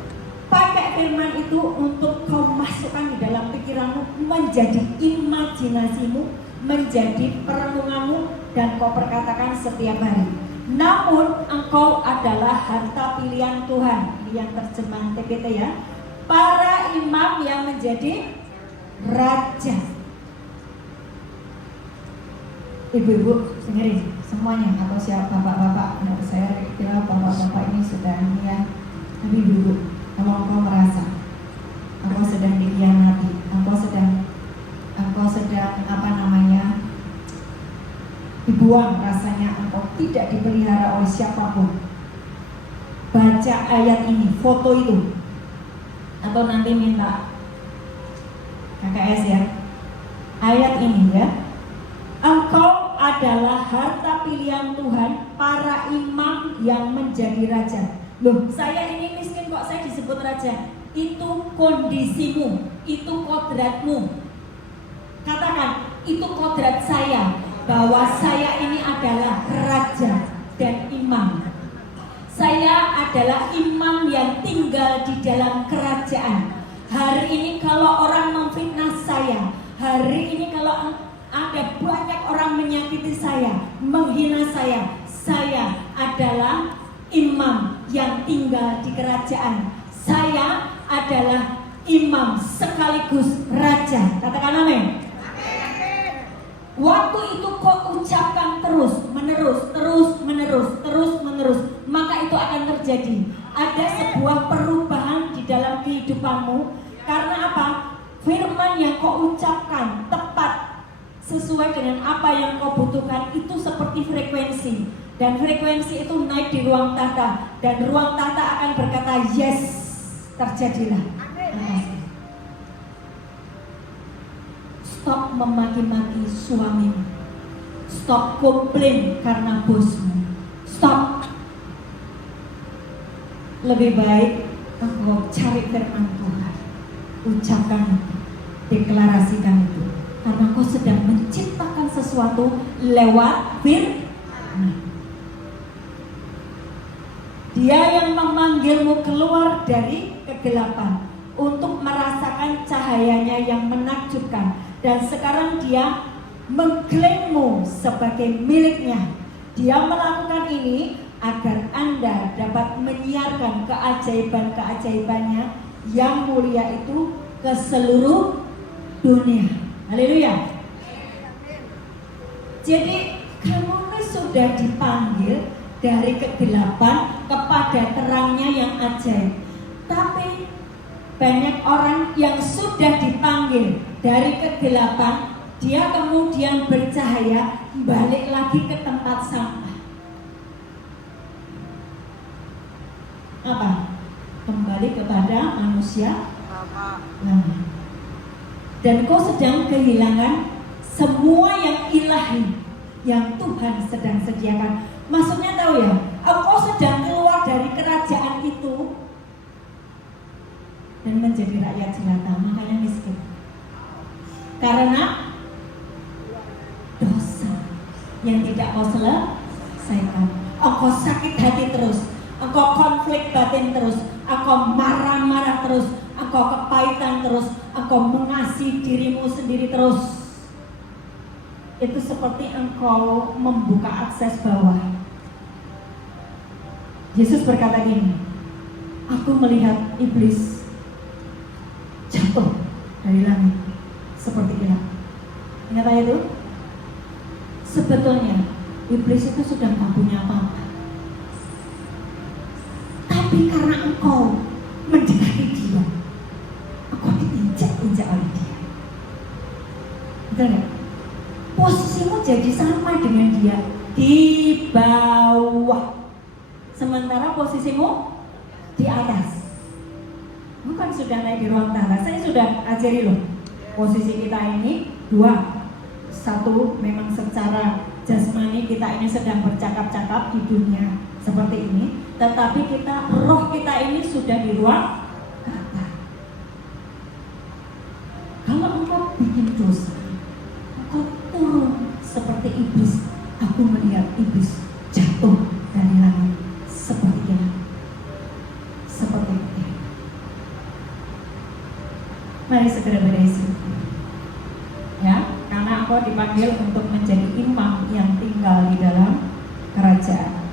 pakai firman itu untuk kau masukkan di dalam pikiranmu, menjadi imajinasimu, menjadi perenunganmu, dan kau perkatakan setiap hari. Namun engkau adalah harta pilihan Tuhan. Ini yang terjemahan TPT ya. Para imam yang menjadi raja. Ibu-ibu, dengerin semuanya, atau siapa bapak-bapak, menurut saya kira bapak-bapak ini sudah ya. Tapi ibu, kalau engkau merasa engkau sedang dikhianati, engkau sedang dibuang rasanya, engkau tidak dipelihara oleh siapapun, baca ayat ini, foto itu, atau nanti minta KKS ya, ayat ini ya. Engkau adalah harta pilihan Tuhan, para imam yang menjadi raja. Loh, saya ini miskin kok saya disebut raja. Itu kondisimu, itu kodratmu. Katakan, itu kodrat saya, bahwa saya ini adalah raja dan imam. Saya adalah imam yang tinggal di dalam kerajaan. Hari ini kalau orang memfitnah saya, hari ini kalau ada banyak orang menyakiti saya, menghina saya adalah imam yang tinggal di kerajaan. Saya adalah imam sekaligus raja. Katakan amin. Waktu itu kau ucapkan terus menerus, maka itu akan terjadi. Ada sebuah perubahan di dalam kehidupanmu. Karena apa? Firman yang kau ucapkan tepat sesuai dengan apa yang kau butuhkan, itu seperti frekuensi, dan frekuensi itu naik di ruang tahta, dan ruang tahta akan berkata yes, terjadilah. Stop memaki-maki suamimu, stop komplain karena bosmu, stop. Lebih baik engkau cari firman Tuhan, ucapkan itu, deklarasikan itu. Karena kau sedang menciptakan sesuatu lewat firman. Dia yang memanggilmu keluar dari kegelapan untuk merasakan cahayanya yang menakjubkan. Dan sekarang dia mengklaimmu sebagai miliknya. Dia melakukan ini agar Anda dapat menyiarkan keajaiban-keajaibannya yang mulia itu ke seluruh dunia. Haleluya. Jadi kamu ini sudah dipanggil dari kegelapan kepada terangnya yang ajaib. Tapi banyak orang yang sudah dipanggil dari kegelapan, dia kemudian bercahaya, balik lagi ke tempat sampah. Apa? Kembali kepada manusia lama. Dan kau sedang kehilangan semua yang ilahi yang Tuhan sedang sediakan. Maksudnya tahu ya, engkau sedang keluar dari kerajaan itu dan menjadi rakyat jelata, makanya miskin. Karena dosa yang tidak kau selesaikan. Engkau sakit hati terus, engkau konflik batin terus, engkau marah-marah terus, engkau kepahitan terus, engkau mengasihi dirimu sendiri terus. Itu seperti engkau membuka akses bawah. Yesus berkata gini, aku melihat iblis jatuh dari langit seperti kilat. Ingat ayat itu? Sebetulnya iblis itu sudah tak punya apa-apa, tapi karena engkau mendekati dia, engkau diinjak-injak oleh dia. Betul gak? Posisimu jadi sama dengan dia, di bawah, sementara posisimu di atas. Bukan sudah naik di ruang tangga. Saya sudah ajari loh. Posisi kita ini dua. Satu, memang secara jasmani kita ini sedang bercakap-cakap di dunia seperti ini, tetapi kita, roh kita ini sudah di ruang kata. Kalau engkau bikin dosa, engkau turun seperti iblis. Aku melihat iblis jatuh dari langit seperti ini, seperti ini. Mari segera berisi, ya, karena engkau dipanggil untuk menjadi imam yang tinggal di dalam kerajaan.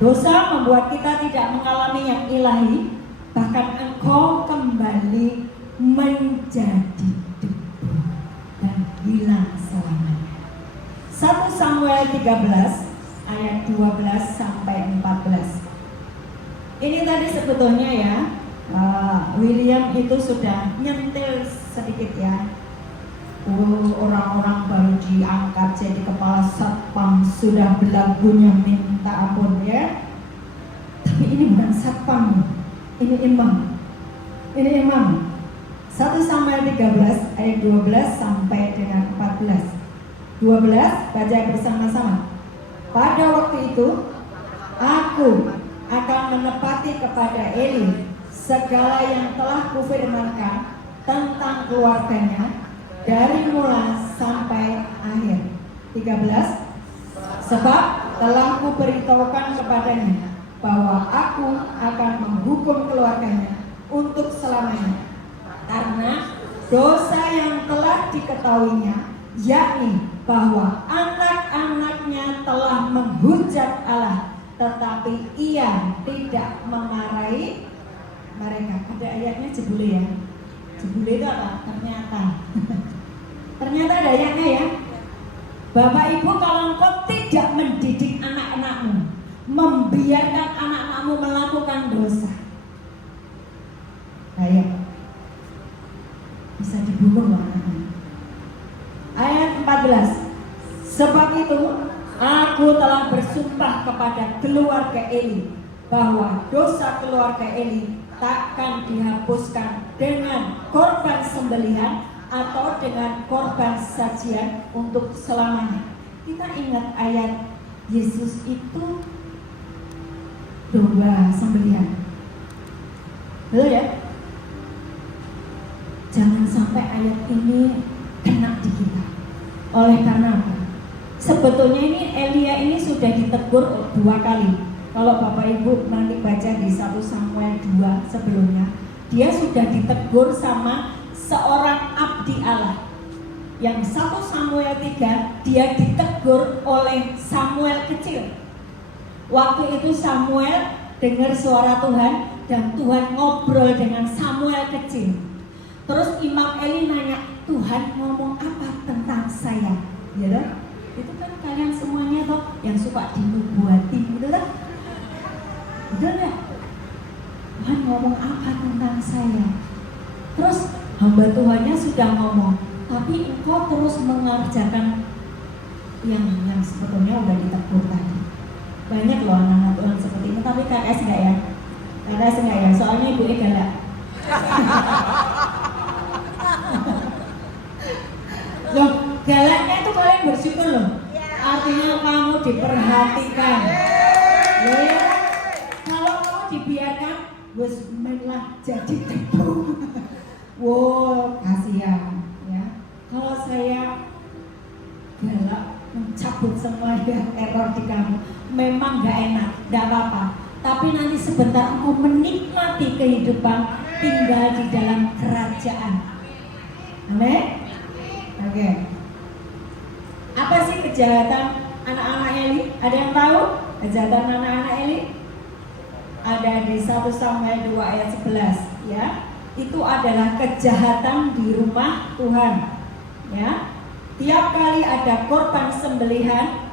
Dosa membuat kita tidak mengalami yang ilahi, bahkan engkau kembali menjadi debu dan hilang selamanya. 1 Samuel 13 ayat 12 sampai 14. Ini tadi sebetulnya ya, William itu sudah nyentil sedikit ya. Orang-orang baru diangkat jadi kepala satpam, sudah belagunya minta ampun ya. Tapi ini bukan satpam, ini imam. Ini imam. 1 Samuel 13 ayat 12 sampai dengan 14. 12 baca bersama-sama. Pada waktu itu aku akan menepati kepada Eli segala yang telah kufirmankan tentang keluarganya dari mula sampai akhir. 13. Sebab telah kuberitahukan kepadanya bahwa aku akan menghukum keluarganya untuk selamanya karena dosa yang telah diketahuinya, yakni bahwa anak-anaknya telah menghujat Allah, tetapi ia tidak memarahi mereka. Ada ayatnya jebule ya. Jebule itu apa? Ternyata ada ayatnya ya. Bapak Ibu, kalau engkau tidak mendidik anak-anakmu, membiarkan anak-anakmu melakukan dosa, ayo, bisa dibunuh anaknya. Ayat 14. Sebab itu aku telah bersumpah kepada keluarga Eli bahwa dosa keluarga Eli takkan dihapuskan dengan korban sembelihan atau dengan korban sajian untuk selamanya. Kita ingat ayat Yesus itu domba sembelihan, betul ya? Jangan sampai ayat ini kena di kita. Oleh karena apa? Sebetulnya ini Elia ini sudah ditegur 2 kali. Kalau Bapak Ibu nanti baca di 1 Samuel 2 sebelumnya, dia sudah ditegur sama seorang abdi Allah. yang 1 Samuel 3, dia ditegur oleh Samuel kecil. Waktu itu Samuel dengar suara Tuhan dan Tuhan ngobrol dengan Samuel kecil. Terus Imam Eli nanya, Tuhan ngomong apa tentang saya? Ya loh? Itu kan kalian semuanya toh yang suka dinubuatin, gitu lah. Betul ya? Tuhan ngomong apa tentang saya? Terus hamba Tuhannya sudah ngomong, tapi engkau terus mengerjakan yang sebetulnya udah ditegur tadi. Banyak loh anak-anak Tuhan seperti ini, tapi KKS enggak ya? KKS enggak ya? Soalnya ibu galak. Loh, galaknya itu kalian bersyukur loh. Artinya kamu diperhatikan. Ya, kalau kamu dibiarkan, bos malah jadi debu. Wow, kasihan ya. Kalau saya galak mencabut semua yang error di kamu, memang nggak enak, nggak apa-apa. Tapi nanti sebentar engkau menikmati kehidupan tinggal di dalam kerajaan. Amin. Oke. Apa sih kejahatan anak-anak Eli? Ada yang tahu kejahatan anak-anak Eli? Ada di 1 Samuel 2 ayat 11 ya. Itu adalah kejahatan di rumah Tuhan ya. Tiap kali ada korban sembelihan,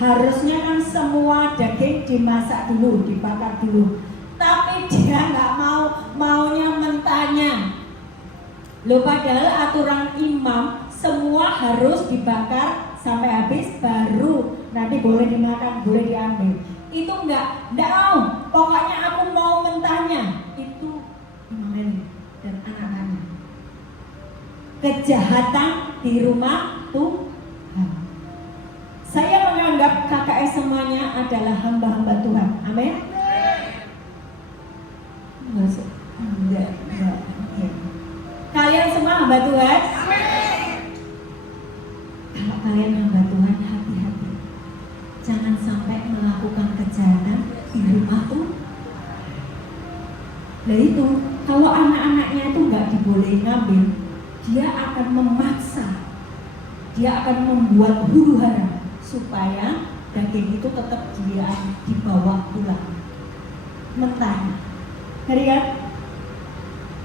harusnya kan semua daging dimasak dulu, dibakar dulu. Tapi dia nggak maunya mentahnya. Loh, padahal aturan imam semua harus dibakar sampai habis, baru nanti boleh dimakan, boleh diambil. Itu enggak mau. Pokoknya aku mau mentahnya. Itu Imam Eli dan anak-anaknya. Kejahatan di rumah Tuhan. Saya menganggap KKS semuanya adalah hamba-hamba Tuhan. Amin. Enggak. Ya. Kalian semua hamba Tuhan? Kalau kalian hamba Tuhan, hati-hati. Jangan sampai melakukan kejahatan di rumah Tuhan. Nah itu, kalau anak-anaknya itu nggak dibolehin ngambil, dia akan memaksa, dia akan membuat huru-hara supaya daging itu tetap dia dibawa pulang mentah. Ngeri kan?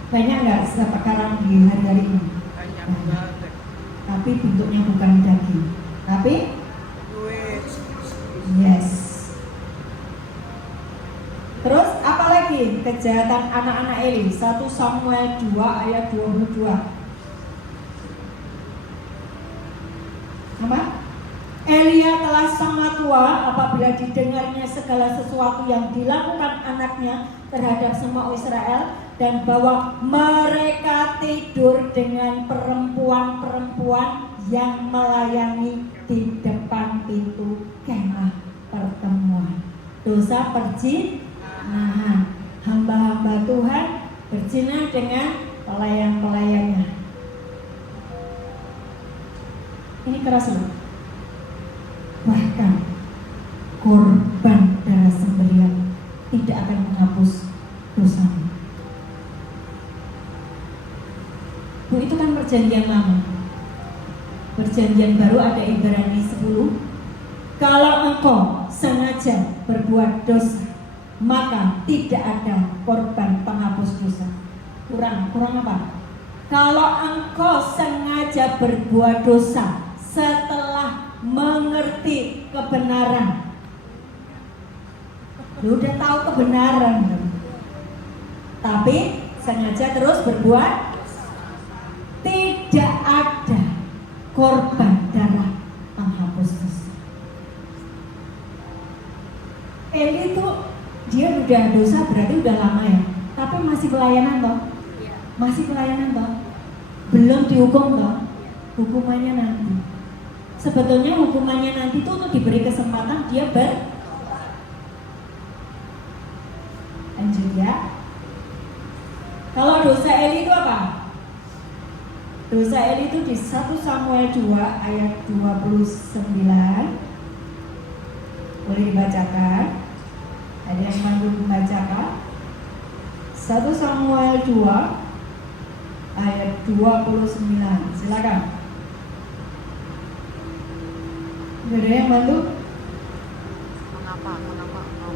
Banyak nggak sekarang di hari-hari ini? Banyak. Tapi bentuknya bukan daging, tapi yes. Terus apalagi kejahatan anak-anak Eli? 1 Samuel 2 ayat 22. Apa? Elia telah sangat tua apabila didengarnya segala sesuatu yang dilakukan anaknya terhadap semua Israel, dan bahwa mereka tidur dengan perempuan-perempuan yang melayani di depan pintu kemah pertemuan. Dosa perzinahan. Hamba-hamba Tuhan berzina dengan pelayan-pelayannya. Ini keras loh. Bahkan korban darah sembelihan tidak akan menghapus dosa. Bu, itu kan perjanjian lama. Perjanjian baru ada Ibrani 10. Kalau engkau sengaja berbuat dosa, maka tidak ada korban penghapus dosa. Kurang apa? Kalau engkau sengaja berbuat dosa setelah mengerti kebenaran, lu udah tahu kebenaran, tapi sengaja terus berbuat, tidak ada korban darah penghapus dosa. Eli itu dia udah dosa berarti udah lama ya, tapi masih pelayanan toh, masih pelayanan toh, belum dihukum toh, hukumannya nanti. Sebetulnya hukumannya nanti itu untuk diberi kesempatan dia lanjut ya. Kalau dosa Eli itu apa? Dosa Eli itu di 1 Samuel 2 ayat 29. Boleh dibacakan? Ada yang mampu membacakan? 1 Samuel 2 ayat 29. Silakan. Ada yang bantu? Mengapa kau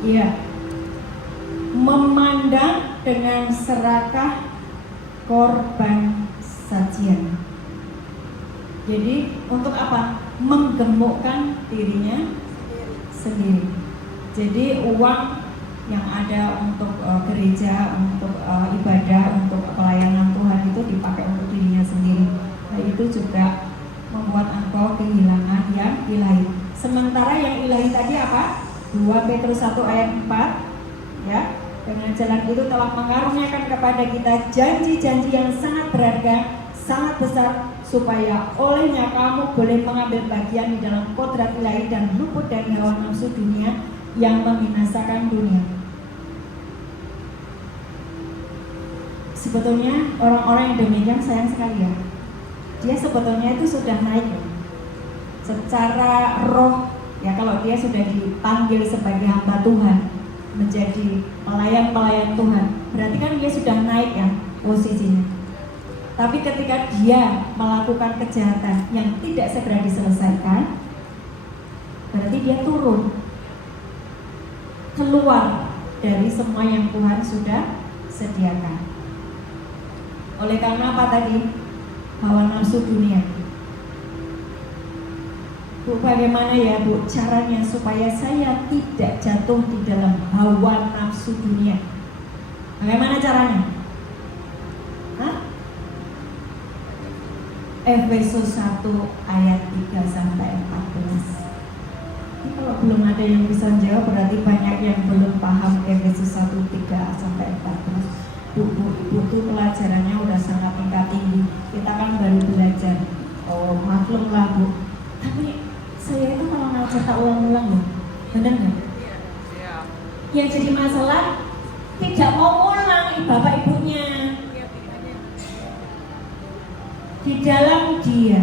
Iya. Memandang dengan serakah korban sajian. Jadi untuk apa? Menggemukkan dirinya sendiri. Jadi uang yang ada untuk gereja, untuk ibadah, untuk pelayanan Tuhan itu dipakai untuk dirinya sendiri. Nah, itu juga membuat engkau kehilangan yang ilahi. Sementara yang ilahi tadi apa? 2 Petrus 1 ayat 4, ya. Dengan jalan itu telah mengaruniakan kepada kita janji-janji yang sangat berharga, sangat besar, supaya olehnya kamu boleh mengambil bagian di dalam kodrat ilahi dan luput dari hawa nafsu dunia yang membinasakan dunia. Sebetulnya orang-orang yang demikian sayang sekali ya. Dia sebetulnya itu sudah naik ya. Secara roh ya, kalau dia sudah dipanggil sebagai hamba Tuhan, menjadi pelayan-pelayan Tuhan, berarti kan dia sudah naik ya posisinya. Tapi ketika dia melakukan kejahatan yang tidak segera diselesaikan, berarti dia turun, keluar dari semua yang Tuhan sudah sediakan. Oleh karena apa tadi? Hawa nafsu dunia. Bu, bagaimana ya Bu caranya supaya saya tidak jatuh di dalam hawa nafsu dunia? Bagaimana caranya? Hah? Efesus 1 ayat 3 sampai 14. Ini kalau belum ada yang bisa jawab berarti banyak yang belum paham Efesus 1 3 sampai 14. Bu, itu pelajarannya udah sangat tingkat tinggi. Kita kan baru belajar. Oh, maklumlah Bu. Tapi saya itu kalau ngajar tak ulang-ulang loh, bener nggak? Iya. Yang jadi masalah tidak mau ulang bapak ibunya. Di dalam Dia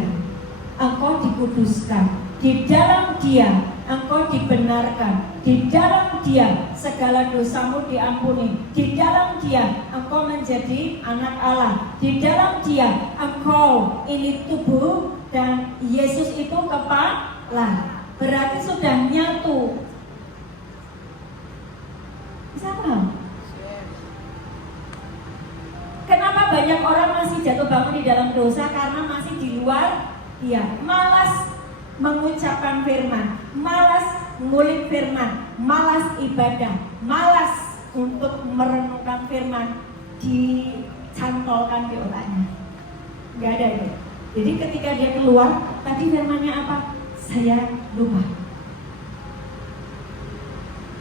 engkau dikuduskan, di dalam Dia engkau dibenarkan, di dalam Dia segala dosamu diampuni, di dalam Dia engkau menjadi anak Allah, di dalam Dia engkau ini tubuh dan Yesus itu kepala. Berarti sudah nyatu. Bisa paham? Kenapa banyak orang masih jatuh bangun di dalam dosa? Karena masih di luar Dia, malas mengucapkan firman, malas ngulik firman, malas ibadah, malas untuk merenungkan firman, dicantolkan di otaknya. Gak ada itu. Jadi ketika dia keluar, tadi firmannya apa? Saya lupa.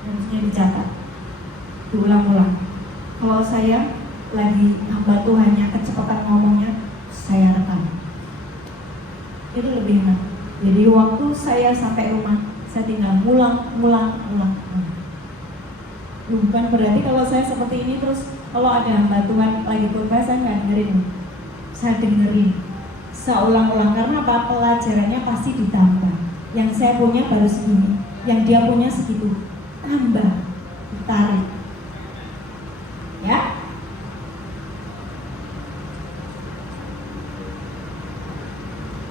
Harusnya dicatat, diulang-ulang. Kalau saya lagi hamba Tuhannya, kecepatan ngomongnya, saya rekam. Itu lebih enak. Jadi waktu saya sampai rumah, saya tinggal ngulang. Bukan berarti kalau saya seperti ini terus kalau ada hamba Tuhan lagi khotbah saya nggak dengerin. Saya dengerin, saya ulang-ulang karena apa? Pelajarannya pasti ditambah. Yang saya punya baru segini, yang dia punya segitu, tambah, ditarik. Ya.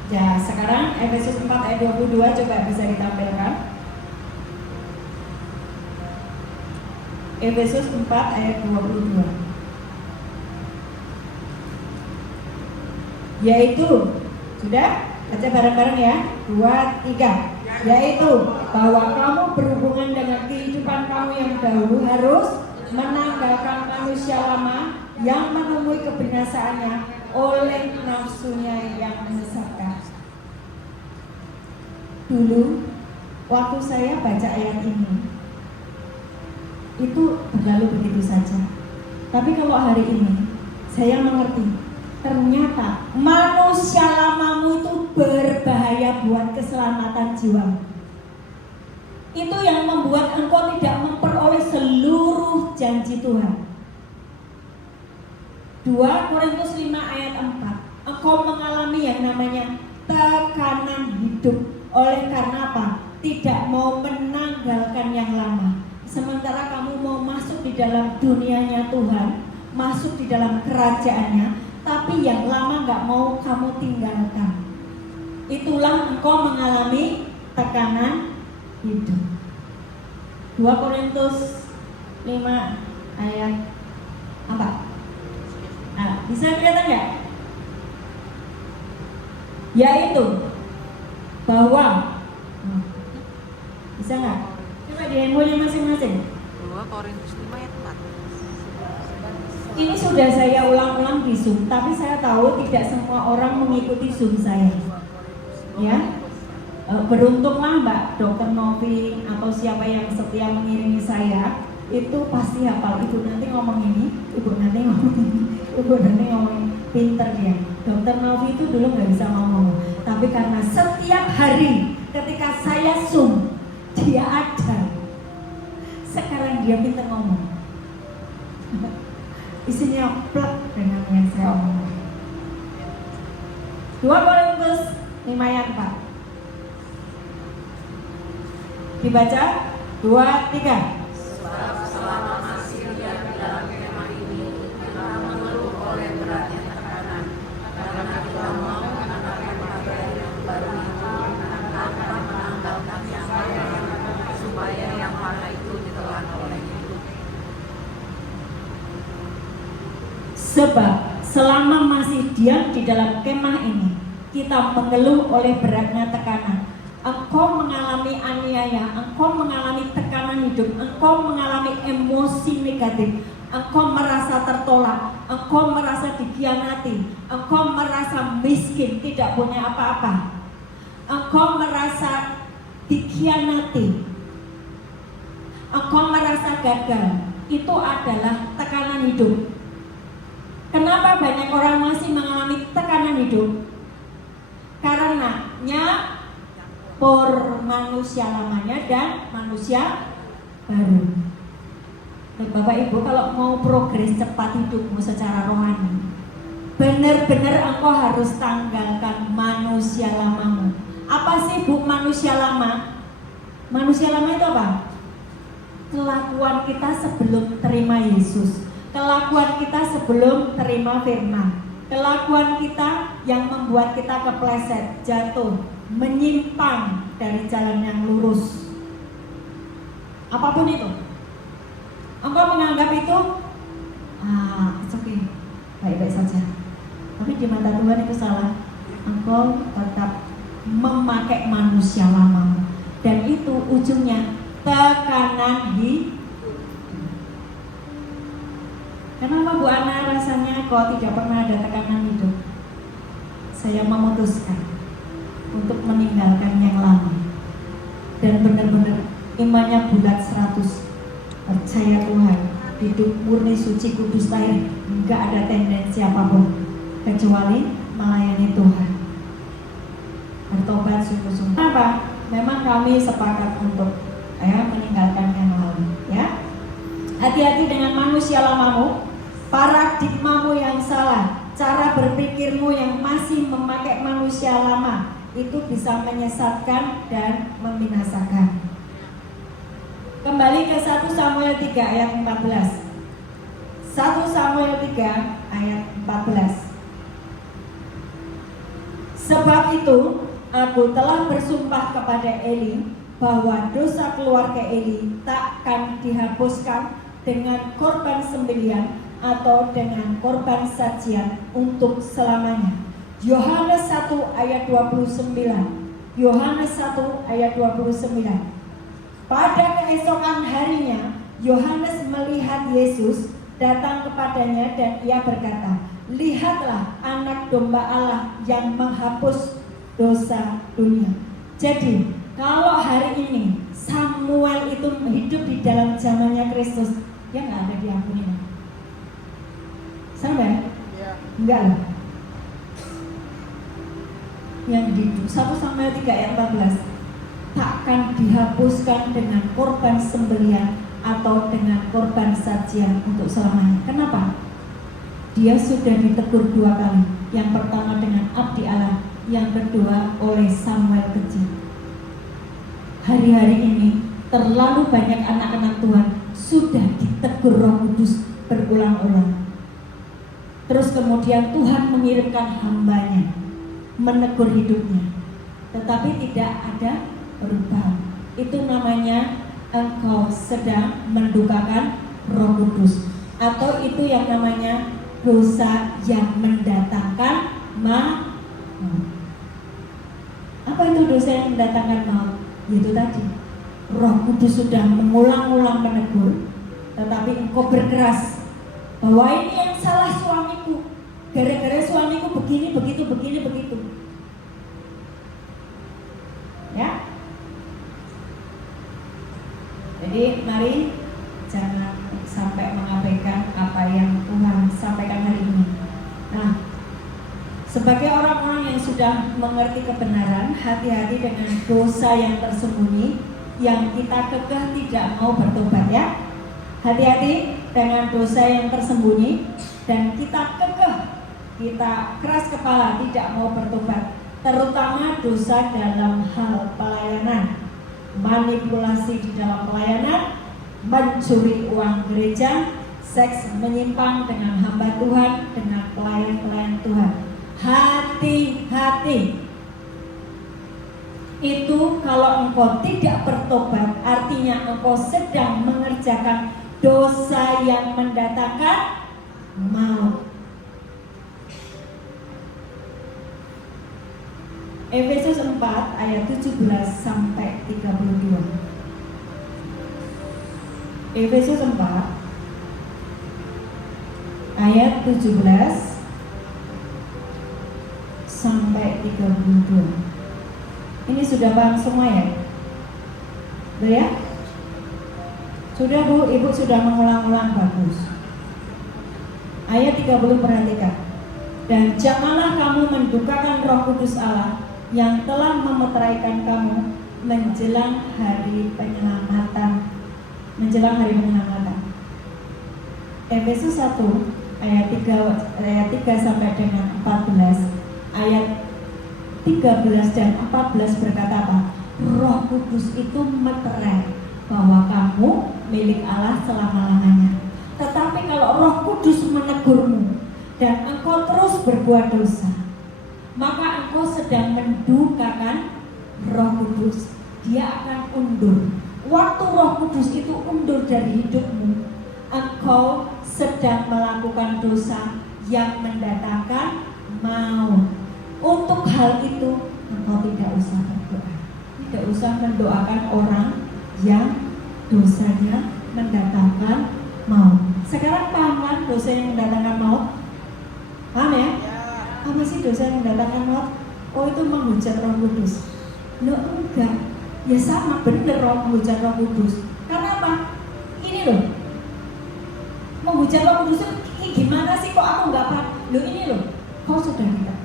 Ya, sekarang Efesus 4 ayat 22 coba bisa ditampilkan. Efesus 4 ayat 22. Yaitu, sudah? Baca bareng-bareng ya. 2, 3. Yaitu bahwa kamu berhubungan dengan kehidupan kamu yang dahulu harus menanggalkan manusia lama yang menemui kebinasaannya oleh nafsunya yang menyesatkan. Dulu waktu saya baca ayat ini itu berlalu begitu saja. Tapi kalau hari ini saya mengerti, ternyata manusia lamamu itu berbahaya buat keselamatan jiwa. Itu yang membuat engkau tidak memperoleh seluruh janji Tuhan. 2 Korintus 5 ayat 4. Engkau mengalami yang namanya tekanan hidup. Oleh karena apa? Tidak mau menanggalkan yang lama. Sementara kamu mau masuk di dalam dunianya Tuhan, masuk di dalam kerajaannya, tapi yang lama gak mau kamu tinggalkan. Itulah engkau mengalami tekanan hidup. 2 Korintus 5 ayat 4. Nah, bisa kelihatan gak? Yaitu bahwa bisa nggak? Coba di handphonenya masing-masing. 2 Korintus 5 ayat 4. Ini sudah saya ulang-ulang di Zoom, tapi saya tahu tidak semua orang mengikuti Zoom saya. Ya, beruntunglah Mbak Dr. Novi atau siapa yang setia mengiringi saya, itu pasti hafal. Ibu nanti ngomong ini, ibu nanti ngomong ini, ibu nanti ngomong ini. Pinter dia. Dr. Novi itu dulu nggak bisa ngomong, tapi karena setiap hari ketika saya Zoom dia ada, sekarang dia pinter ngomong. Isinya plek dengan yang saya omong. 2 Korintus 5 ayat 4. Dibaca 2, 3. Sebab selama masih diam di dalam kemah ini, kita mengeluh oleh beratnya tekanan, karena kita mau menanggalkan materi yang baru itu, tanpa menanggalkan yang lama, supaya yang lama itu ditelan oleh hidup. Sebab selama masih diam di dalam kemah ini, kita mengeluh oleh beratnya tekanan. Engkau mengalami aniaya, engkau mengalami tekanan hidup, engkau mengalami emosi negatif, engkau merasa tertolak, engkau merasa dikhianati, engkau merasa miskin, tidak punya apa-apa, engkau merasa dikhianati, engkau merasa gagal. Itu adalah tekanan hidup. Kenapa banyak orang masih mengalami tekanan hidup? Karenanya manusia lamanya dan manusia baru. Bapak Ibu, kalau mau progres cepat hidupmu secara rohani, benar-benar engkau harus tanggalkan manusia lamamu. Apa sih Bu manusia lama? Manusia lama itu apa? Kelakuan kita sebelum terima Yesus, kelakuan kita sebelum terima firman, kelakuan kita yang membuat kita kepleset, jatuh, menyimpang dari jalan yang lurus. Apapun itu, engkau menganggap itu it's okay, baik-baik saja, tapi di mata Tuhan itu salah. Engkau tetap memakai manusia lama, dan itu ujungnya tekanan hidup. Kenapa Bu Ana rasanya kok tidak pernah ada tekanan hidup? Saya memutuskan untuk meninggalkan yang lama dan benar-benar imannya bulat 100, percaya Tuhan, hidup murni, suci, kudus, tahir, enggak ada tendensi apapun kecuali melayani Tuhan, bertobat sungguh-sungguh. Kenapa? Memang kami sepakat untuk meninggalkan yang lalu, ya. Hati-hati dengan manusia lamamu, paradigmamu yang salah, cara berpikirmu yang masih memakai manusia lama, itu bisa menyesatkan dan membinasakan. Kembali ke 1 Samuel 3 ayat 14. 1 Samuel 3 ayat 14. Sebab itu aku telah bersumpah kepada Eli bahwa dosa keluarga Eli takkan dihapuskan dengan korban sembelihan atau dengan korban sajian untuk selamanya. Yohanes 1 ayat 29. Yohanes 1 ayat 29. Pada keesokan harinya Yohanes melihat Yesus datang kepadanya dan ia berkata, lihatlah anak domba Allah yang menghapus dosa dunia. Jadi kalau hari ini Samuel itu hidup di dalam zamannya Kristus, dia nggak ada diampuni. Sampai? Enggak lah. Yang di 1 Samuel 3 ayat 14, takkan dihapuskan dengan korban sembelihan atau dengan korban sajian untuk selamanya. Kenapa? Dia sudah ditegur 2 kali. Yang pertama dengan abdi Allah, yang kedua oleh Samuel kecil. Hari-hari ini terlalu banyak anak-anak Tuhan sudah ditegur Roh Kudus berulang-ulang. Terus kemudian Tuhan mengirimkan hambanya menegur hidupnya, tetapi tidak ada perubahan. Itu namanya engkau sedang mendukakan Roh Kudus, atau itu yang namanya dosa yang mendatangkan maut. Apa itu dosa yang mendatangkan maut? Yaitu tadi, Roh Kudus sudah mengulang-ulang menegur, tetapi engkau berkeras bahwa ini yang salah suamiku, gara-gara suamiku begini, begitu. Ya. Jadi mari jangan sampai mengabaikan apa yang Tuhan sampaikan hari ini. Nah, sebagai orang-orang yang sudah mengerti kebenaran, hati-hati dengan dosa yang tersembunyi yang kita kekeh tidak mau bertobat, ya. Hati-hati dengan dosa yang tersembunyi dan kita kekeh, kita keras kepala tidak mau bertobat, terutama dosa dalam hal pelayanan, manipulasi di dalam pelayanan, mencuri uang gereja, seks menyimpang dengan hamba Tuhan, dengan pelayan-pelayan Tuhan. Hati-hati. Itu kalau engkau tidak bertobat, artinya engkau sedang mengerjakan dosa yang mendatangkan maut. Efesus 4 ayat 17 sampai 32. Efesus 4 ayat 17 sampai 32. Ini sudah paham semua ya? Sudah ya? Sudah Bu, Ibu sudah mengulang-ulang, bagus. Ayat 30 perhatikan. Dan janganlah kamu mendukakan Roh Kudus Allah yang telah memeteraikan kamu menjelang hari penyelamatan. Menjelang hari penyelamatan. Efesus 1 ayat 3 sampai dengan 14. Ayat 13 dan 14 berkata apa? Roh Kudus itu meterai bahwa kamu milik Allah selama-lamanya. Tetapi kalau Roh Kudus menegurmu dan engkau terus berbuat dosa, maka engkau sedang mendukakan Roh Kudus. Dia akan undur. Waktu Roh Kudus itu undur dari hidupmu, engkau sedang melakukan dosa yang mendatangkan maut. Untuk hal itu engkau tidak usah berdoa. Tidak usah mendoakan orang yang dosanya mendatangkan maut. Sekarang paham kan dosa yang mendatangkan maut? Paham ya? Apa sih dosa yang mendatangkan maut? Oh, itu menghujat Roh Kudus. Loh enggak. Ya sama bener menghujat Roh Kudus. Karena apa? Ini loh. Menghujat Roh Kudus itu gimana sih, kok aku enggak paham? Loh ini loh. Kau sudah tidak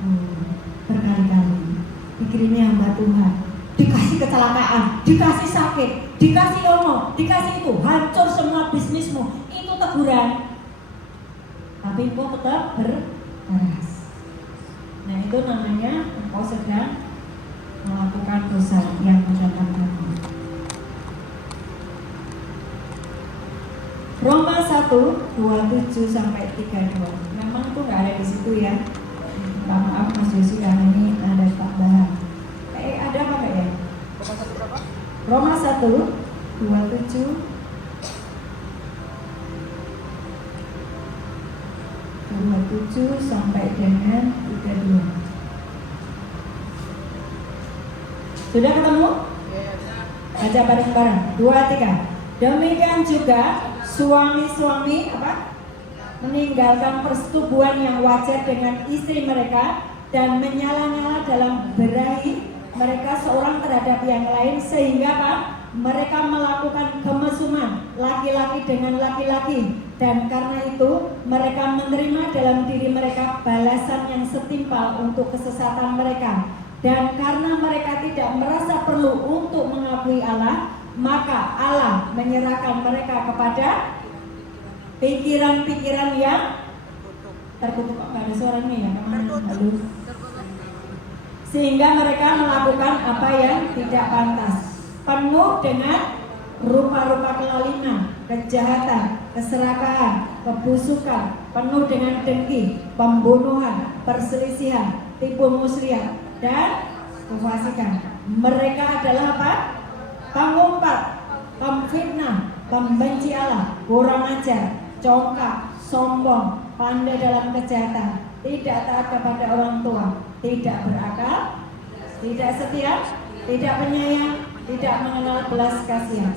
berkali-kali pikirinnya hamba Tuhan, dikasih kecelakaan, dikasih sakit, dikasih ono, dikasih itu, hancur semua bisnismu. Itu teguran, tapi engkau tetap berkeras. Nah, itu namanya engkau sedang melakukan dosa yang mendatangkan maut. Roma 1:27 sampai 32. Memang itu nggak ada di situ ya. Maaf Mas Yosi, karena ini ada tambahan. Ada apa nggak ya? Roma 1:27 sampai dengan 32. Sudah ketemu? Baca bareng-bareng. 2, 3. Demikian juga suami-suami meninggalkan persetubuhan yang wajar dengan istri mereka dan menyala-nyala dalam berahi mereka seorang terhadap yang lain, sehingga mereka melakukan kemesuman laki-laki dengan laki-laki, dan karena itu mereka menerima dalam diri mereka balasan yang setimpal untuk kesesatan mereka. Dan karena mereka tidak merasa perlu untuk mengakui Allah, maka Allah menyerahkan mereka kepada pikiran-pikiran yang Terkutuk kok nggak ada suaranya ya? Kemana? Tertutup. Halo. Sehingga mereka melakukan apa yang tidak pantas, penuh dengan rupa-rupa kelaliman, kejahatan, keserakahan, kebusukan, penuh dengan dengki, pembunuhan, perselisihan, tipu muslihat, dan kefasikan. Mereka adalah apa? Pengumpat, pemfitnah, pembenci Allah, kurang ajar, congkak, sombong, pandai dalam kejahatan, tidak taat kepada orang tua, tidak berakal, tidak setia, tidak penyayang, tidak mengenal belas kasihan.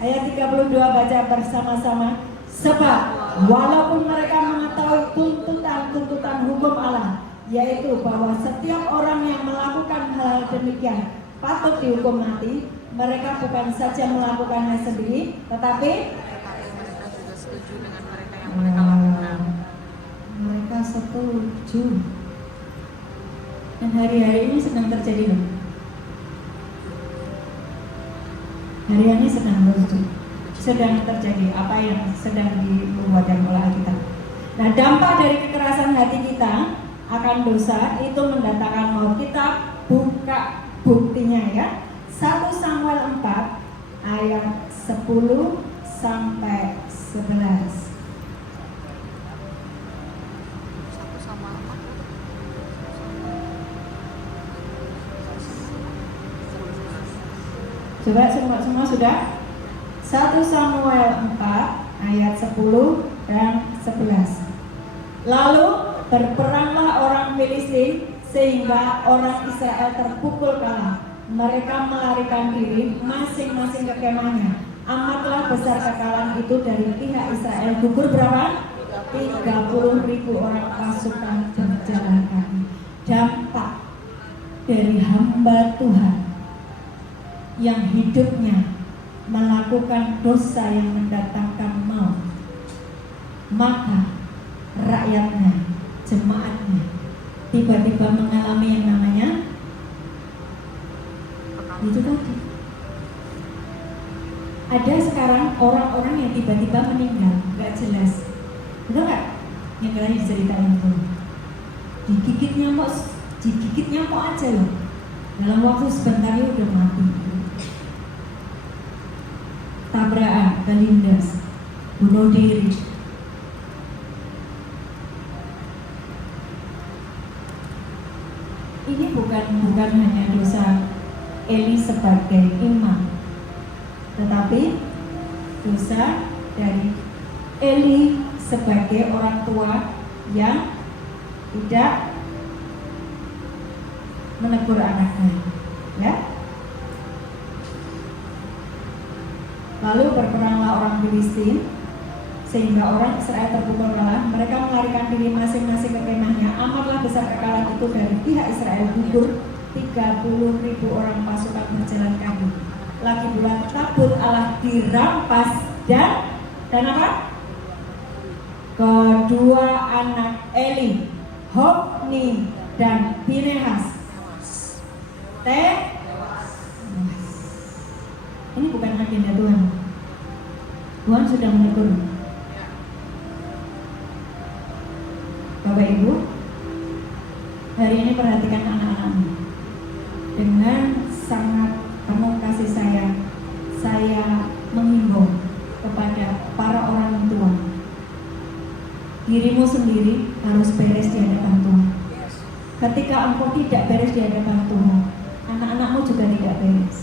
Ayat 32 baca bersama-sama. Sebab walaupun mereka mengetahui tuntutan hukum Allah, yaitu bahwa setiap orang yang melakukan hal demikian patut dihukum mati, mereka bukan saja melakukannya sendiri, tetapi mereka juga setuju dengan mereka yang mereka lakukan. mereka setuju. Dan hari-hari ini sedang terjadi loh. Hari-hari sedang terjadi apa yang sedang dibuat oleh Alkitab. Nah, dampak dari kekerasan hati kita akan dosa itu mendatangkan maut. Kita buka buktinya ya. 1 Samuel 4 ayat 10 sampai 11. Satu sama apa? Coba semua sudah? 1 Samuel 4 ayat 10 dan 11. Lalu berperanglah orang Filistin sehingga orang Israel terpukul kalah. Mereka melarikan diri masing-masing ke kemahnya. Amatlah besar kekalahan itu dari pihak Israel. Gugur berapa? 30.000 orang pasukan berjalan kaki. Dampak dari hamba Tuhan yang hidupnya melakukan dosa yang mendatangkan maut, maka rakyatnya, jemaatnya tiba-tiba mengalami yang namanya itu tadi. Ada sekarang orang-orang yang tiba-tiba meninggal, nggak jelas, betul nggak? Yang tadi diceritain itu, digigit nyamuk aja loh, dalam waktu sebentar ya udah mati. Tabrakan, terlindas, bunuh diri. Ini bukan hanya dosa Eli sebagai imam, tetapi dosa dari Eli sebagai orang tua yang tidak menegur anaknya, ya. Lalu berperanglah orang Filistin sehingga orang Israel terpukul kalah. Mereka melarikan diri masing-masing ke kemahnya. Amatlah besar kekalahan itu dari pihak Israel. Gugur 30.000 orang pasukan berjalan kaki. Lagi pula tabut Allah dirampas dan apa? Kedua anak Eli, Hofni dan Pinehas ini bukan agenda Tuhan. Tuhan sudah menegur. Bapak Ibu, hari ini perhatikan anak-anakmu. Dengan sangat penuh kasih sayang, saya menghimbau kepada para orang tua, dirimu sendiri harus beres di hadapan Tuhan. Ketika engkau tidak beres di hadapan Tuhan, anak-anakmu juga tidak beres.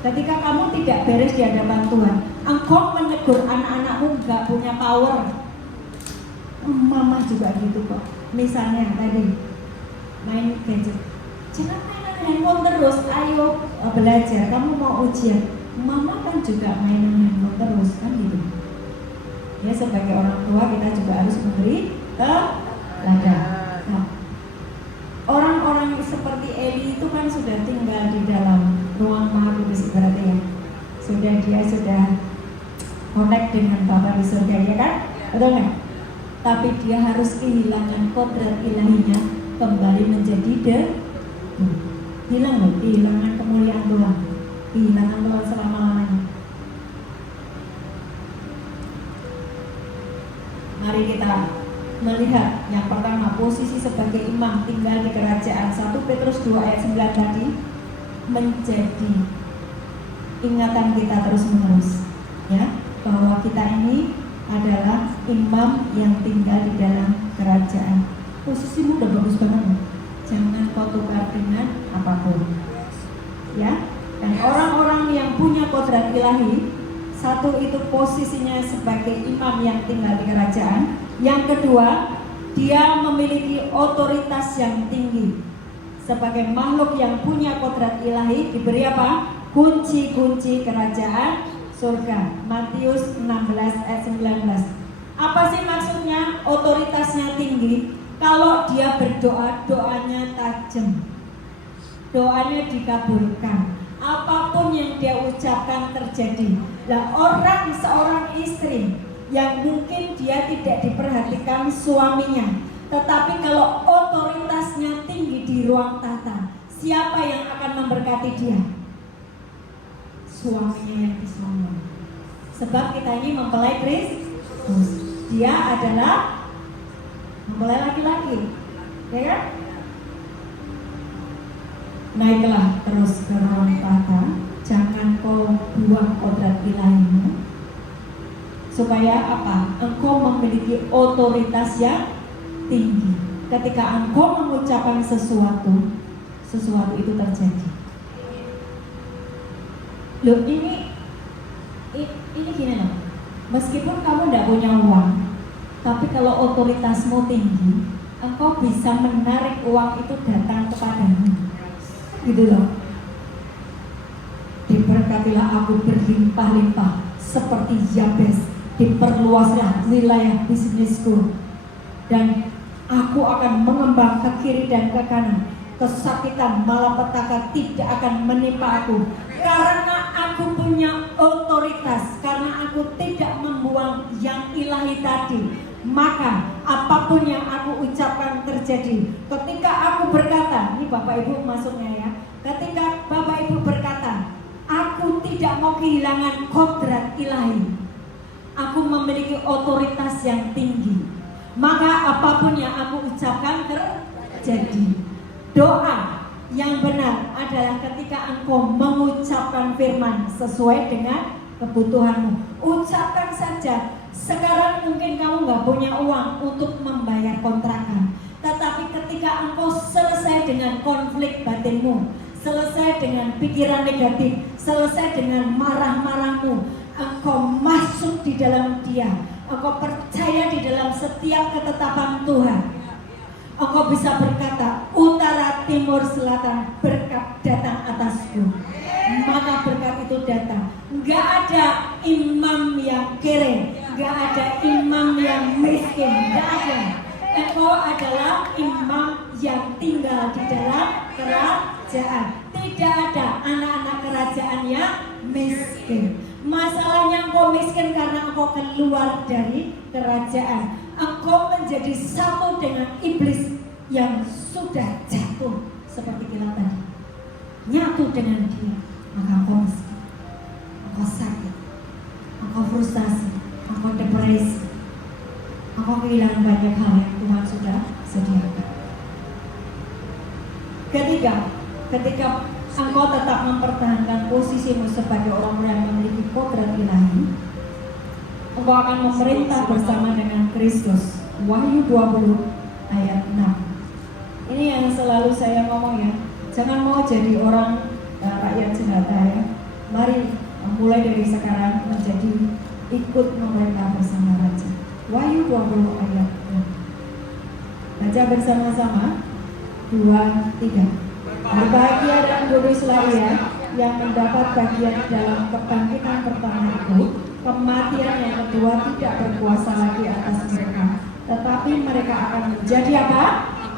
Ketika kamu tidak beres di hadapan Tuhan, engkau menegur anak-anakmu gak punya power. Mama juga gitu kok. Misalnya tadi main gadget, jangan main handphone terus, ayo belajar. Kamu mau ujian, mama kan juga main handphone terus, kan gitu. Ya, sebagai orang tua kita juga harus memberi teladan. Nah, orang-orang seperti Eli itu kan sudah tinggal di dalam ruang Maha Kudus ibaratnya ya. Dia sudah connect dengan Bapa di surga, ya kan? Betul nggak? Tapi dia harus kehilangan kodrat ilahinya, kembali menjadi hilang loh, kehilangan kemuliaan Tuhan, kehilangan Tuhan selama-lamanya. Mari kita melihat yang pertama posisi sebagai imam tinggal di kerajaan. 1 Petrus 2 ayat 9 tadi menjadi ingatan kita terus menerus, ya, bahwa kita ini adalah imam yang tinggal di dalam kerajaan. Posisimu udah bagus banget, jangan kau tukar dengan apapun, ya. Dan orang-orang yang punya kodrat ilahi, satu itu posisinya sebagai imam yang tinggal di kerajaan. Yang kedua, dia memiliki otoritas yang tinggi. Sebagai makhluk yang punya kodrat ilahi, diberi apa? Kunci-kunci kerajaan surga. Matius 16 ayat 19. Apa sih maksudnya otoritasnya tinggi? Kalau dia berdoa, doanya tajam, doanya dikabulkan, apapun yang dia ucapkan terjadi. Nah, seorang istri yang mungkin dia tidak diperhatikan suaminya, tetapi kalau otoritasnya tinggi di ruang tata, siapa yang akan memberkati dia? Suaminya yang disayang. Sebab kita ini mempelai Kristus. Dia adalah mempelai laki-laki, ya kan? Naiklah terus ke ruang tata, jangan kau buang kodrat ilahimu, supaya apa? Engkau memiliki otoritas yang tinggi. Ketika engkau mengucapkan sesuatu itu terjadi. Loh, ini gini loh. Meskipun kamu tidak punya uang, tapi kalau otoritasmu tinggi, engkau bisa menarik uang itu datang kepadamu. Gitu loh. Diberkatilah aku berlimpah-limpah seperti Yabes, diperluaslah wilayah bisnisku, dan aku akan mengembang ke kiri dan ke kanan. Kesakitan malapetaka tidak akan menimpa aku, karena aku punya otoritas, karena aku tidak membuang yang ilahi tadi. Maka apapun yang aku ucapkan terjadi. Ketika aku berkata, ini Bapak Ibu masuknya ya, ketika Bapak Ibu berkata, aku tidak mau kehilangan kodrat ilahi, aku memiliki otoritas yang tinggi, maka apapun yang aku ucapkan terjadi. Doa yang benar adalah ketika engkau mengucapkan firman sesuai dengan kebutuhanmu. Ucapkan saja. Sekarang mungkin kamu nggak punya uang untuk membayar kontrakan, tetapi ketika engkau selesai dengan konflik batinmu, selesai dengan pikiran negatif, selesai dengan marah-marahmu, engkau masuk di dalam Dia, engkau percaya di dalam setiap ketetapan Tuhan, engkau bisa berkata, utara, timur, selatan, berkat datang atasku. Maka berkat itu datang. Gak ada imam yang kere, gak ada imam yang miskin, gak ada. Engkau adalah imam yang tinggal di dalam kerajaan. Tidak ada anak-anak kerajaan yang miskin. Masalahnya engkau miskin karena engkau keluar dari kerajaan. Engkau menjadi satu dengan iblis yang sudah jatuh seperti kita tadi. Nyatu dengan dia, maka engkau miskin, engkau sakit, engkau frustasi, engkau depresi, engkau kehilangan banyak hal yang Tuhan sudah sediakan. Ketika engkau tetap mempertahankan posisimu sebagai orang yang memiliki kodrat ilahi, engkau akan memerintah bersama dengan Kristus. Wahyu 20 ayat 6. Ini yang selalu saya ngomong ya. Jangan mau jadi orang rakyat jelata ya. Mari mulai dari sekarang menjadi ikut memerintah bersama Raja. Wahyu 20 ayat 6. Baca bersama-sama. 2, 3. Berbahagia dan kuduslah ia yang mendapat bagian dalam kebangkitan pertama itu. Kematian yang kedua tidak berkuasa lagi atas mereka, tetapi mereka akan menjadi apa?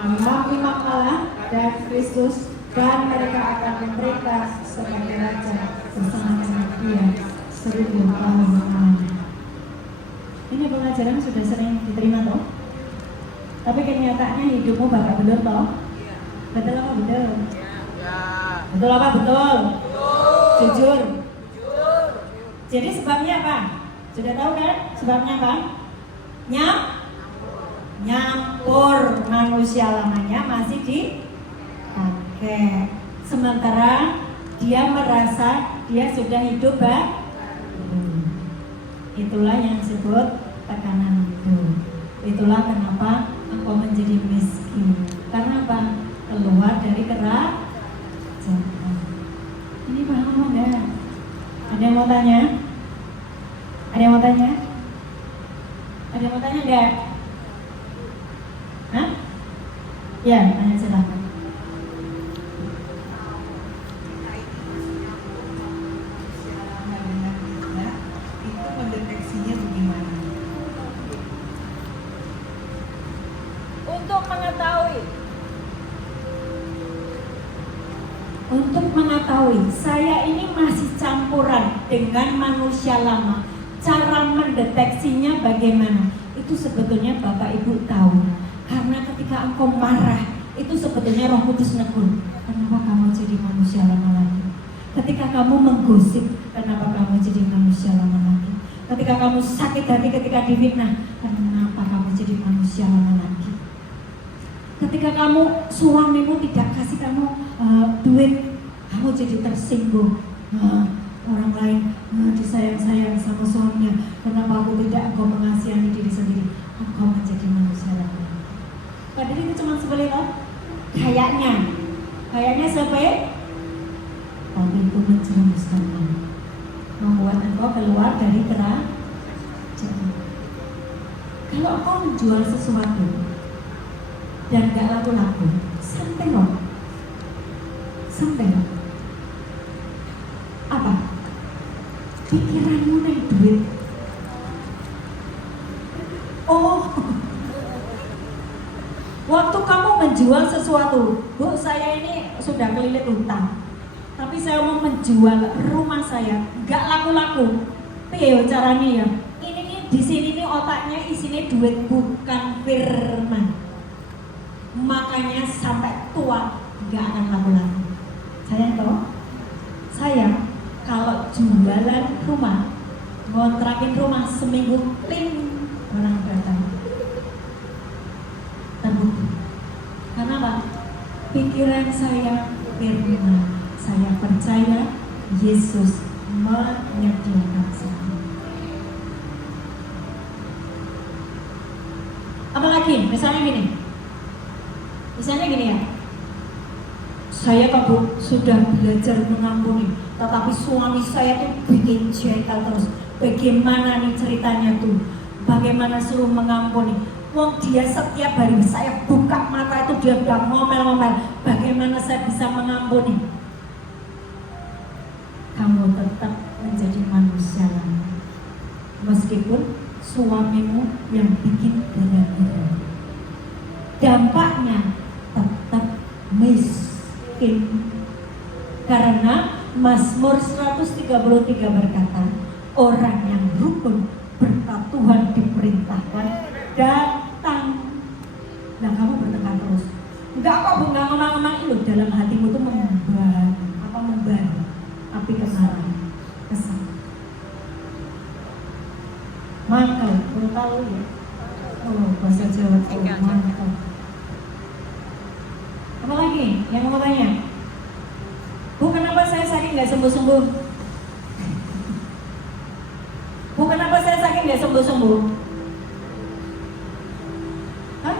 Imam-imam Allah dan Kristus, dan mereka akan memerintah sebagai raja bersama dengan Dia 1000 tahun lamanya. Ini pengajaran sudah sering diterima toh? Tapi kenyataannya hidupmu bakal betul toh? Betul apa betul? Betul apa betul? Jujur. Jadi sebabnya apa? Sudah tahu kan? Sebabnya apa? nyampur, manusia lamanya masih dipakai. Sementara dia merasa dia sudah hidup baru. Itulah yang disebut tekanan hidup. Itulah kenapa engkau menjadi miskin. Karena apa? Keluar dari kerajaan. Ini paham enggak? Ada yang mau tanya? Ada yang mau tanya? Ada yang mau tanya enggak? Hah? Ya, tanya silakan. Itu mendeteksinya bagaimana? Untuk mengetahui saya ini masih campuran dengan manusia lama, cara mendeteksinya bagaimana? Itu sebetulnya Bapak Ibu tahu. Karena ketika engkau marah, itu sebetulnya Roh Kudus negur. Kenapa kamu jadi manusia lama lagi? Ketika kamu menggosip, kenapa kamu jadi manusia lama lagi? Ketika kamu sakit hati ketika difitnah, kenapa kamu jadi manusia lama lagi? Ketika kamu suamimu tidak kasih kamu duit, kamu jadi tersinggung. Orang lain disayang-sayang sama suaminya, kenapa aku tidak? Engkau mengasihani diri sendiri, engkau menjadi manusia lama lagi. Padahal itu cuma seperti itu. Kayaknya sampai tapi itu menjerumuskan kamu, membuat engkau keluar dari kerajaan. Kalau engkau menjual sesuatu dan gak laku-laku, sampai loh. Apa? Pikiranmu naik duit. Oh, waktu kamu menjual sesuatu, Bu, saya ini sudah kelilit utang, tapi saya mau menjual rumah saya, gak laku-laku. Piye caranya ya? Ini nih di sini nih otaknya isinya duit, bukan firman. Makanya sampai tua gak akan laku-laku. Saya tahu, saya kalau jualan rumah, ngontrakin rumah seminggu, kling, orang datang. Terbukti. Karena apa? Pikiran saya firman. Saya percaya Yesus menyediakan semua. Apalagi, misalnya gini ya. Saya Bu sudah belajar mengampuni, tetapi suami saya tuh bikin jengkel terus. Bagaimana nih ceritanya tuh? Bagaimana suruh mengampuni? Wong dia setiap hari saya buka mata itu dia udah ngomel-ngomel. Bagaimana saya bisa mengampuni? Kamu tetap menjadi manusia lama, meskipun suamimu yang bikin gara-gara. Dampaknya tetap miskin. Karena Mazmur 133 berkata, orang yang rukun berkat Tuhan diperintahkan datang. Nah, kamu bertengkar terus. Enggak kok Bu, enggak ngomong-ngomong itu dalam hatimu tuh membara api kemarahan, kesal. Mangkel, perlu tahu ya. Oh, bahasa Jawa tuh mangkel. Apa lagi yang mau tanya? Bu, kenapa saya sakit nggak sembuh-sembuh? Bu, kenapa saya sakit nggak sembuh-sembuh? Hah?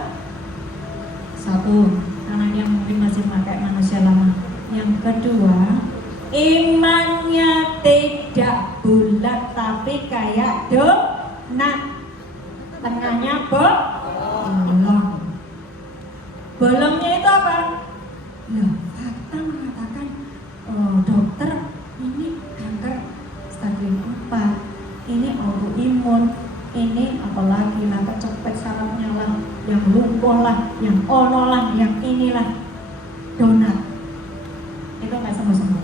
Satu, karena dia mungkin masih pakai manusia lama. Yang kedua, imannya tidak bulat tapi kayak donat, tengahnya bolong. Bolongnya itu apa? Loh, fakta mengatakan dokter ini kanker stadium 4, ini autoimun, ini apalagi lah kecepet sarafnya lah, yang lumpuh lah, yang ono lah, yang inilah, donat. Itu nggak sembuh-sembuh.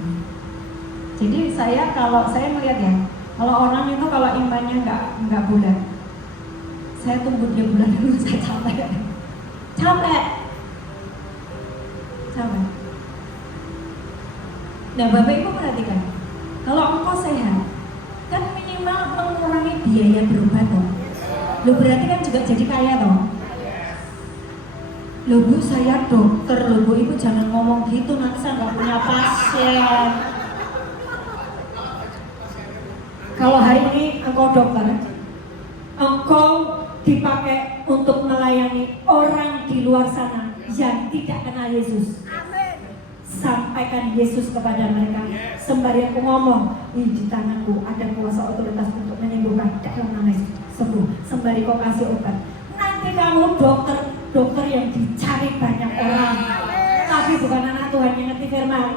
Jadi kalau saya melihat ya, kalau orang itu kalau imannya nggak bulat, saya tunggu dia bulat dulu, saya capek. Nah, Bapak Ibu perhatikan, kalau engkau sehat, kan minimal mengurangi biaya berobat toh. Lu berarti kan juga jadi kaya toh. Loh Bu, saya dokter loh Bu, Ibu jangan ngomong gitu, nanti saya nggak punya pasien. Kalau hari ini engkau dokter, engkau dipakai untuk melayani orang di luar sana yang tidak kenal Yesus. Sampaikan Yesus kepada mereka. Sembari aku ngomong, di tanganku ada kuasa otoritas untuk menyembuhkan, dalam nama Yesus sembuh. Sembari kau kasih obat, nanti kamu dokter yang dicari banyak orang, tapi bukan anak Tuhan yang ngerti firman.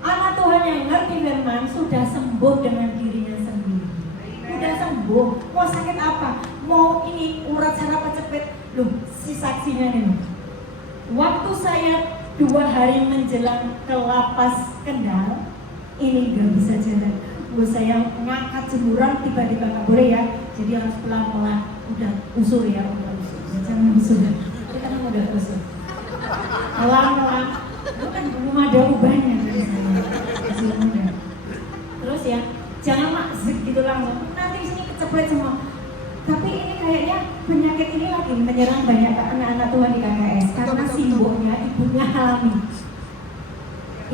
Anak Tuhan yang ngerti firman sudah sembuh dengan dirinya sendiri. Sudah sembuh. Mau sakit apa? Mau ini urat saraf kecepit. Loh, si saksinya nih. Waktu saya 2 hari menjelang ke lapas Kendal, ini gak bisa jalan. Saya ngangkat jemuran tiba-tiba nggak boleh ya. Jadi harus pelan-pelan. Udah usur ya, udah usur. Jangan usur. Kita kan udah usur. Pelan-pelan. Itu kan belum ada ubahnya dari saya. Masih muda. Terus ya, jangan maksud gitu langsung. Nanti sini kecepret semua. Tapi ini kayaknya penyakit ini lagi menyerang banyak anak-anak Tuhan di KKS karena simbolnya ibunya alami.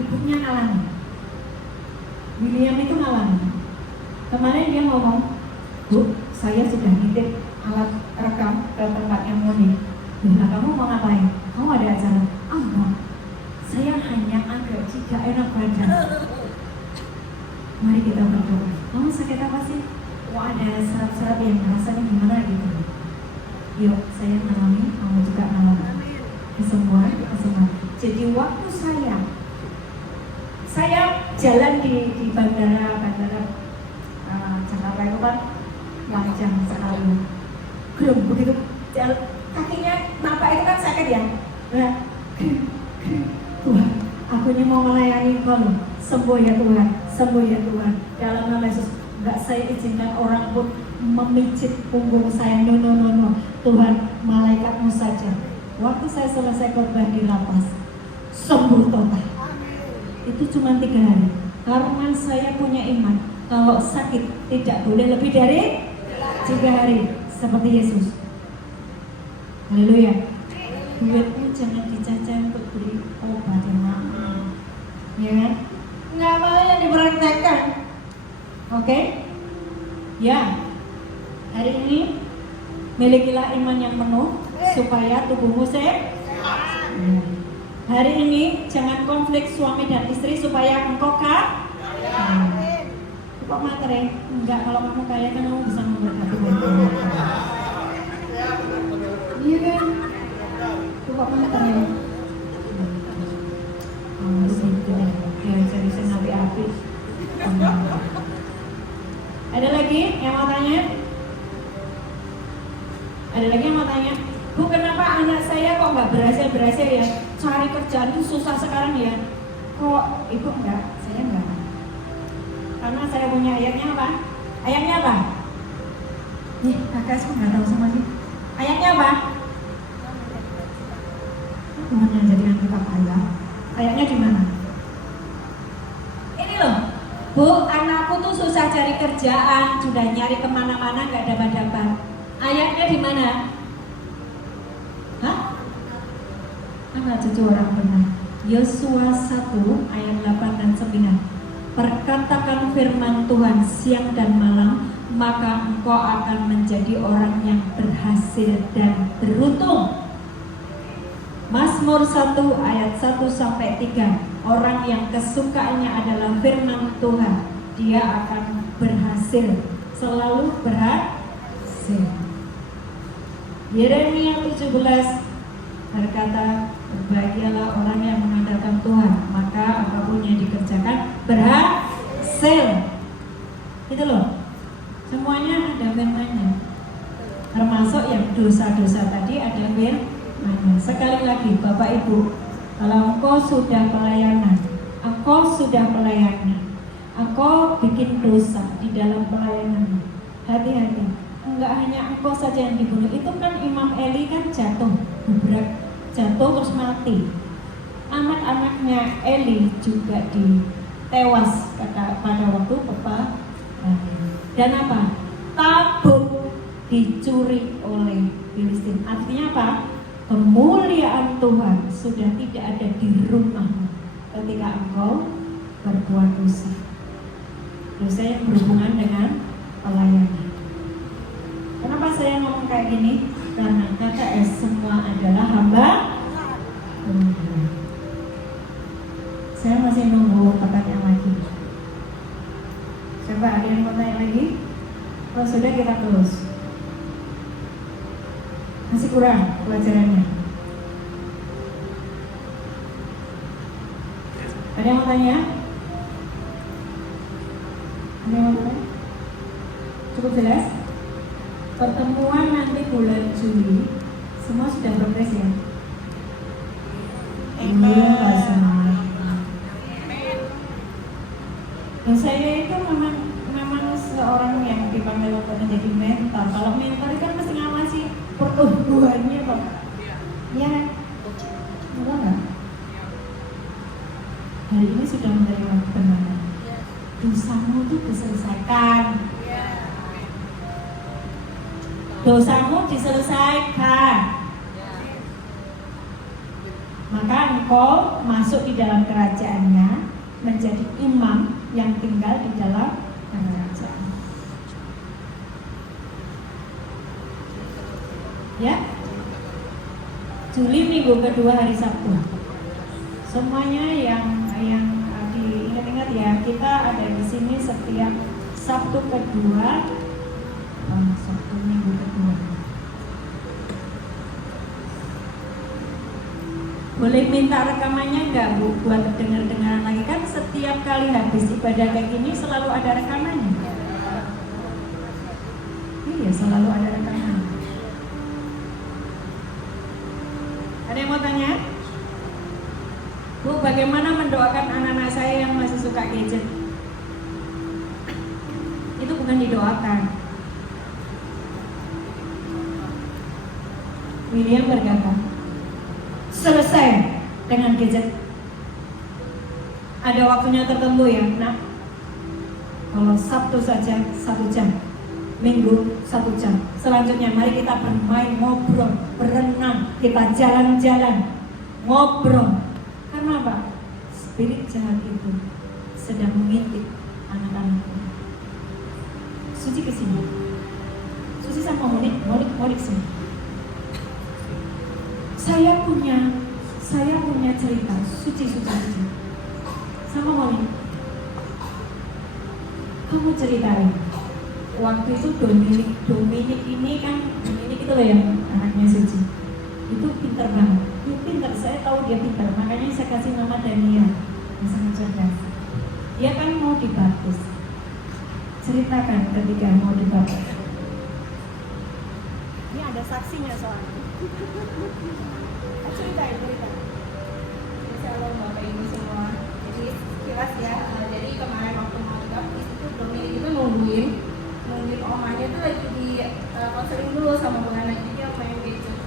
Ibunya alami. William itu alami. Kemarin dia ngomong, Bu, saya sudah nitip alat rekam ke tempatnya Moni. Nah, kamu mau ngapain? Kamu ada acara? Enggak. Saya hanya agak tidak enak badan. Mari kita berdoa. Kamu sakit apa sih? Wah, ada serap-serap yang rasanya gimana gitu. Yuk, saya ngalami, kamu juga ngalami. Kesembuhan. Jadi waktu saya jalan di bandara Jakarta itu kan panjang sekali. Belum begitu kakinya Bapak itu kan sakit ya. Nah, Tuhan, aku ini mau melayani Engkau. Sembuh ya Tuhan, sembuh ya Tuhan. Dalam nama Yesus, enggak saya izinkan orang pun memijit punggung saya. No. Tuhan, malaikatmu saja. Waktu saya selesai khotbah di lapas, sembuh total. Itu cuma 3 hari. Karena saya punya iman, kalau sakit tidak boleh lebih dari 3 hari, seperti Yesus. Haleluya. Duitmu jangan dicacah untuk beli obat yang mahal, ya kan? Nggak mau yang dipraktekkan. Oke? Ya. Hari ini milikilah iman yang penuh supaya tubuhmu sehat. Hari ini jangan konflik suami dan istri supaya engkau kaya. Kok materi? Enggak, kalau kamu kaya kan kamu bisa memberkati banyak. Iya kan? Kok materi? Ya jadi api-api. Ada lagi yang mau tanya? Ada lagi yang mau tanya? Bu, kenapa anak saya kok nggak berhasil ya? Cari kerjaan itu susah sekarang ya? Kok ibu enggak? Saya enggak. Karena saya punya ayatnya apa? Ayatnya apa? Nih, kakak saya nggak tahu sama sih. Ayatnya apa? Tuhan yang jadikan kita kaya. Ayatnya di mana? Ini loh, Bu, anakku tuh susah cari kerjaan, sudah nyari kemana-mana nggak dapat. Ayatnya di mana? Hah? Anak cucu orang benar. Yosua 1 ayat 8 dan 9. Perkatakan firman Tuhan siang dan malam, maka engkau akan menjadi orang yang berhasil dan beruntung. Mazmur 1 ayat 1 sampai 3. Orang yang kesukaannya adalah firman Tuhan, dia akan berhasil, selalu berhasil. Yeremia 17 berkata, berbahagialah orang yang mengandalkan Tuhan, maka apapun yang dikerjakan berhasil. Itu loh, semuanya ada firman-Nya. Termasuk yang dosa-dosa tadi ada firman. Sekali lagi Bapak Ibu, kalau engkau sudah pelayanan, engkau bikin dosa di dalam pelayanan, hati-hati. Enggak hanya engkau saja yang dibunuh. Itu kan Imam Eli kan jatuh terus mati. Anak-anaknya Eli juga ditewas pada waktu peperangan. Dan apa? Tabut dicuri oleh Filistin. Artinya apa? kemuliaan Tuhan sudah tidak ada di rumahmu ketika engkau berbuat dosa. Dosa yang berhubungan dengan pelayanan. Kenapa saya ngomong kayak gini? Karena KTS semua adalah hamba Tuhan. Saya masih nunggu pertanyaan lagi. Coba ada yang mau tanya lagi? Kalau sudah kita close. Masih kurang pelajarannya. Ada yang mau tanya? Ada yang mau tanya? Cukup jelas? Pertemuan nanti bulan Juli semua sudah progres ya? Belum semua. Dan saya itu memang seorang yang dipanggil untuk menjadi mentor. Kalau mentor kan mesti ngawasi pertumbuhannya kok. Iya kan? Betul nggak? Hari ini sudah menerima kebenaran. Dosamu itu diselesaikan. Dosamu diselesaikan. Maka engkau masuk di dalam kerajaannya, menjadi imam yang tinggal di dalam kerajaan. Ya, Juli minggu kedua hari Sabtu. Semuanya yang diingat-ingat ya, kita ada di sini setiap Sabtu kedua. Sabtu minggu kedua. Boleh minta rekamannya enggak Bu buat dengar-dengaran lagi, kan setiap kali habis ibadah kayak gini selalu ada rekamannya. Iya, selalu ada rekaman. Ada yang mau tanya? Bu, bagaimana mendoakan anak-anak saya yang masih suka gadget? Itu bukan didoakan. William berkata, selesai dengan gadget. Ada waktunya tertentu ya, nah. Kalau Sabtu saja 1 jam, Minggu 1 jam. Selanjutnya mari kita bermain, ngobrol, berenang, kita jalan-jalan, ngobrol. Karena apa? Spirit jahat itu sedang mengintip anak-anak. Suci kesini. Suci sama Monik sini. Saya punya cerita suci sama Monik. Kamu ceritain. Waktu itu Dominic ini kan, Dominic itu loh yang anaknya Suci. Itu pintar banget. Dia pintar, saya tahu dia pintar. Makanya saya kasih nama Daniel. Yang sangat cerdas. Dia kan mau dibaptis. Ceritakan ketika mau dibaptis. Ini ada saksinya soalnya. Cerita. Shalom Bapak Ibu semua. Jadi kilas ya. Jadi kemarin waktu mau dibaptis itu Dominic itu nungguin omanya tuh lagi di konseling dulu sama Bu Hana. Jadi dia main gadget,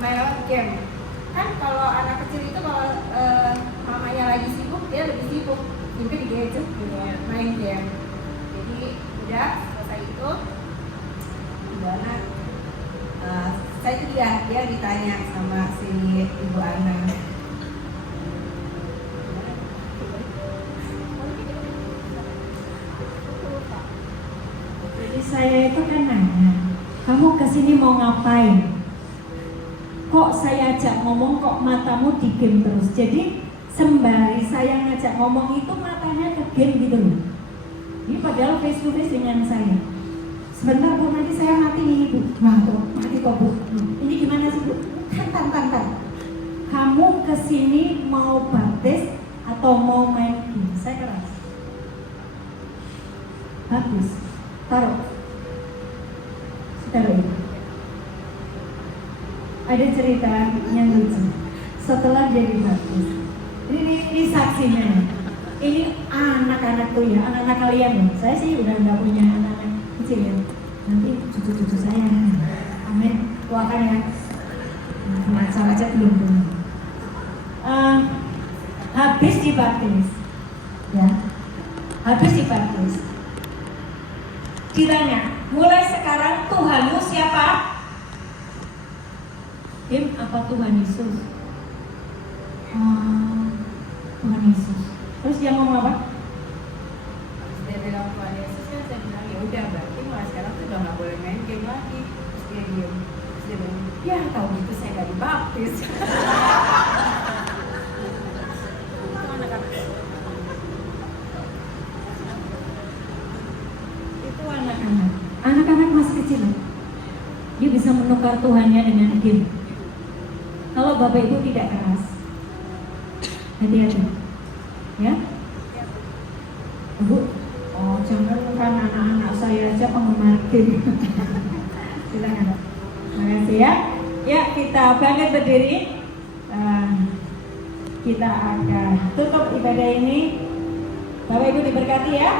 main game. Kan kalau anak kecil itu kalau mamanya lagi sibuk dia lebih sibuk juga di gadget gitu, main game. Jadi udah selesai itu Bu Hana. Saya itu dia ditanya sama si Ibu Ana. Jadi saya itu kan nanya, kamu kesini mau ngapain? Kok saya ajak ngomong kok matamu di game terus? Jadi sembari saya ngajak ngomong itu matanya ke game gitu loh. Ini padahal face to face dengan saya. Sebentar Bu, nanti saya mati ini Bu. Wah, mati kok Bu. Ini gimana sih Bu? Tan. Kamu kesini mau baptis atau mau main game? Saya keras. Baptis. Taruh. Taruh ini. Ada cerita yang lucu. Setelah jadi baptis. Ini saksinya. Ini anak-anak tuh ya, anak-anak kalian ya. Saya sih udah nggak punya anak-anak kecil ya. Nanti cucu-cucu saya. Amin. Doakan ya. Sama aja belum. Habis dibaptis. Ya. Habis dibaptis. Ditanya, mulai sekarang Tuhanmu siapa? Game apa Tuhan Yesus? Tuhan Yesus. Terus dia ngomong apa? Dia bilang Tuhan Yesus kan, saya bilang ya udah berarti mulai sekarang tuh udah nggak boleh main game lagi. Terus dia diem. Terus dia bilang, ya tahu gitu saya nggak dibaptis. Itu anak-anak. Itu anak-anak. Anak-anak masih kecil. Dia bisa menukar Tuhannya dengan game. Kalau Bapak Ibu tidak keras, hati-hati, ya. Bu, jangan kan anak-anak saya aja penggemar game. Silakan. Terima kasih ya. Ya, kita bangkit berdiri. Kita akan tutup ibadah ini. Bapak Ibu diberkati ya.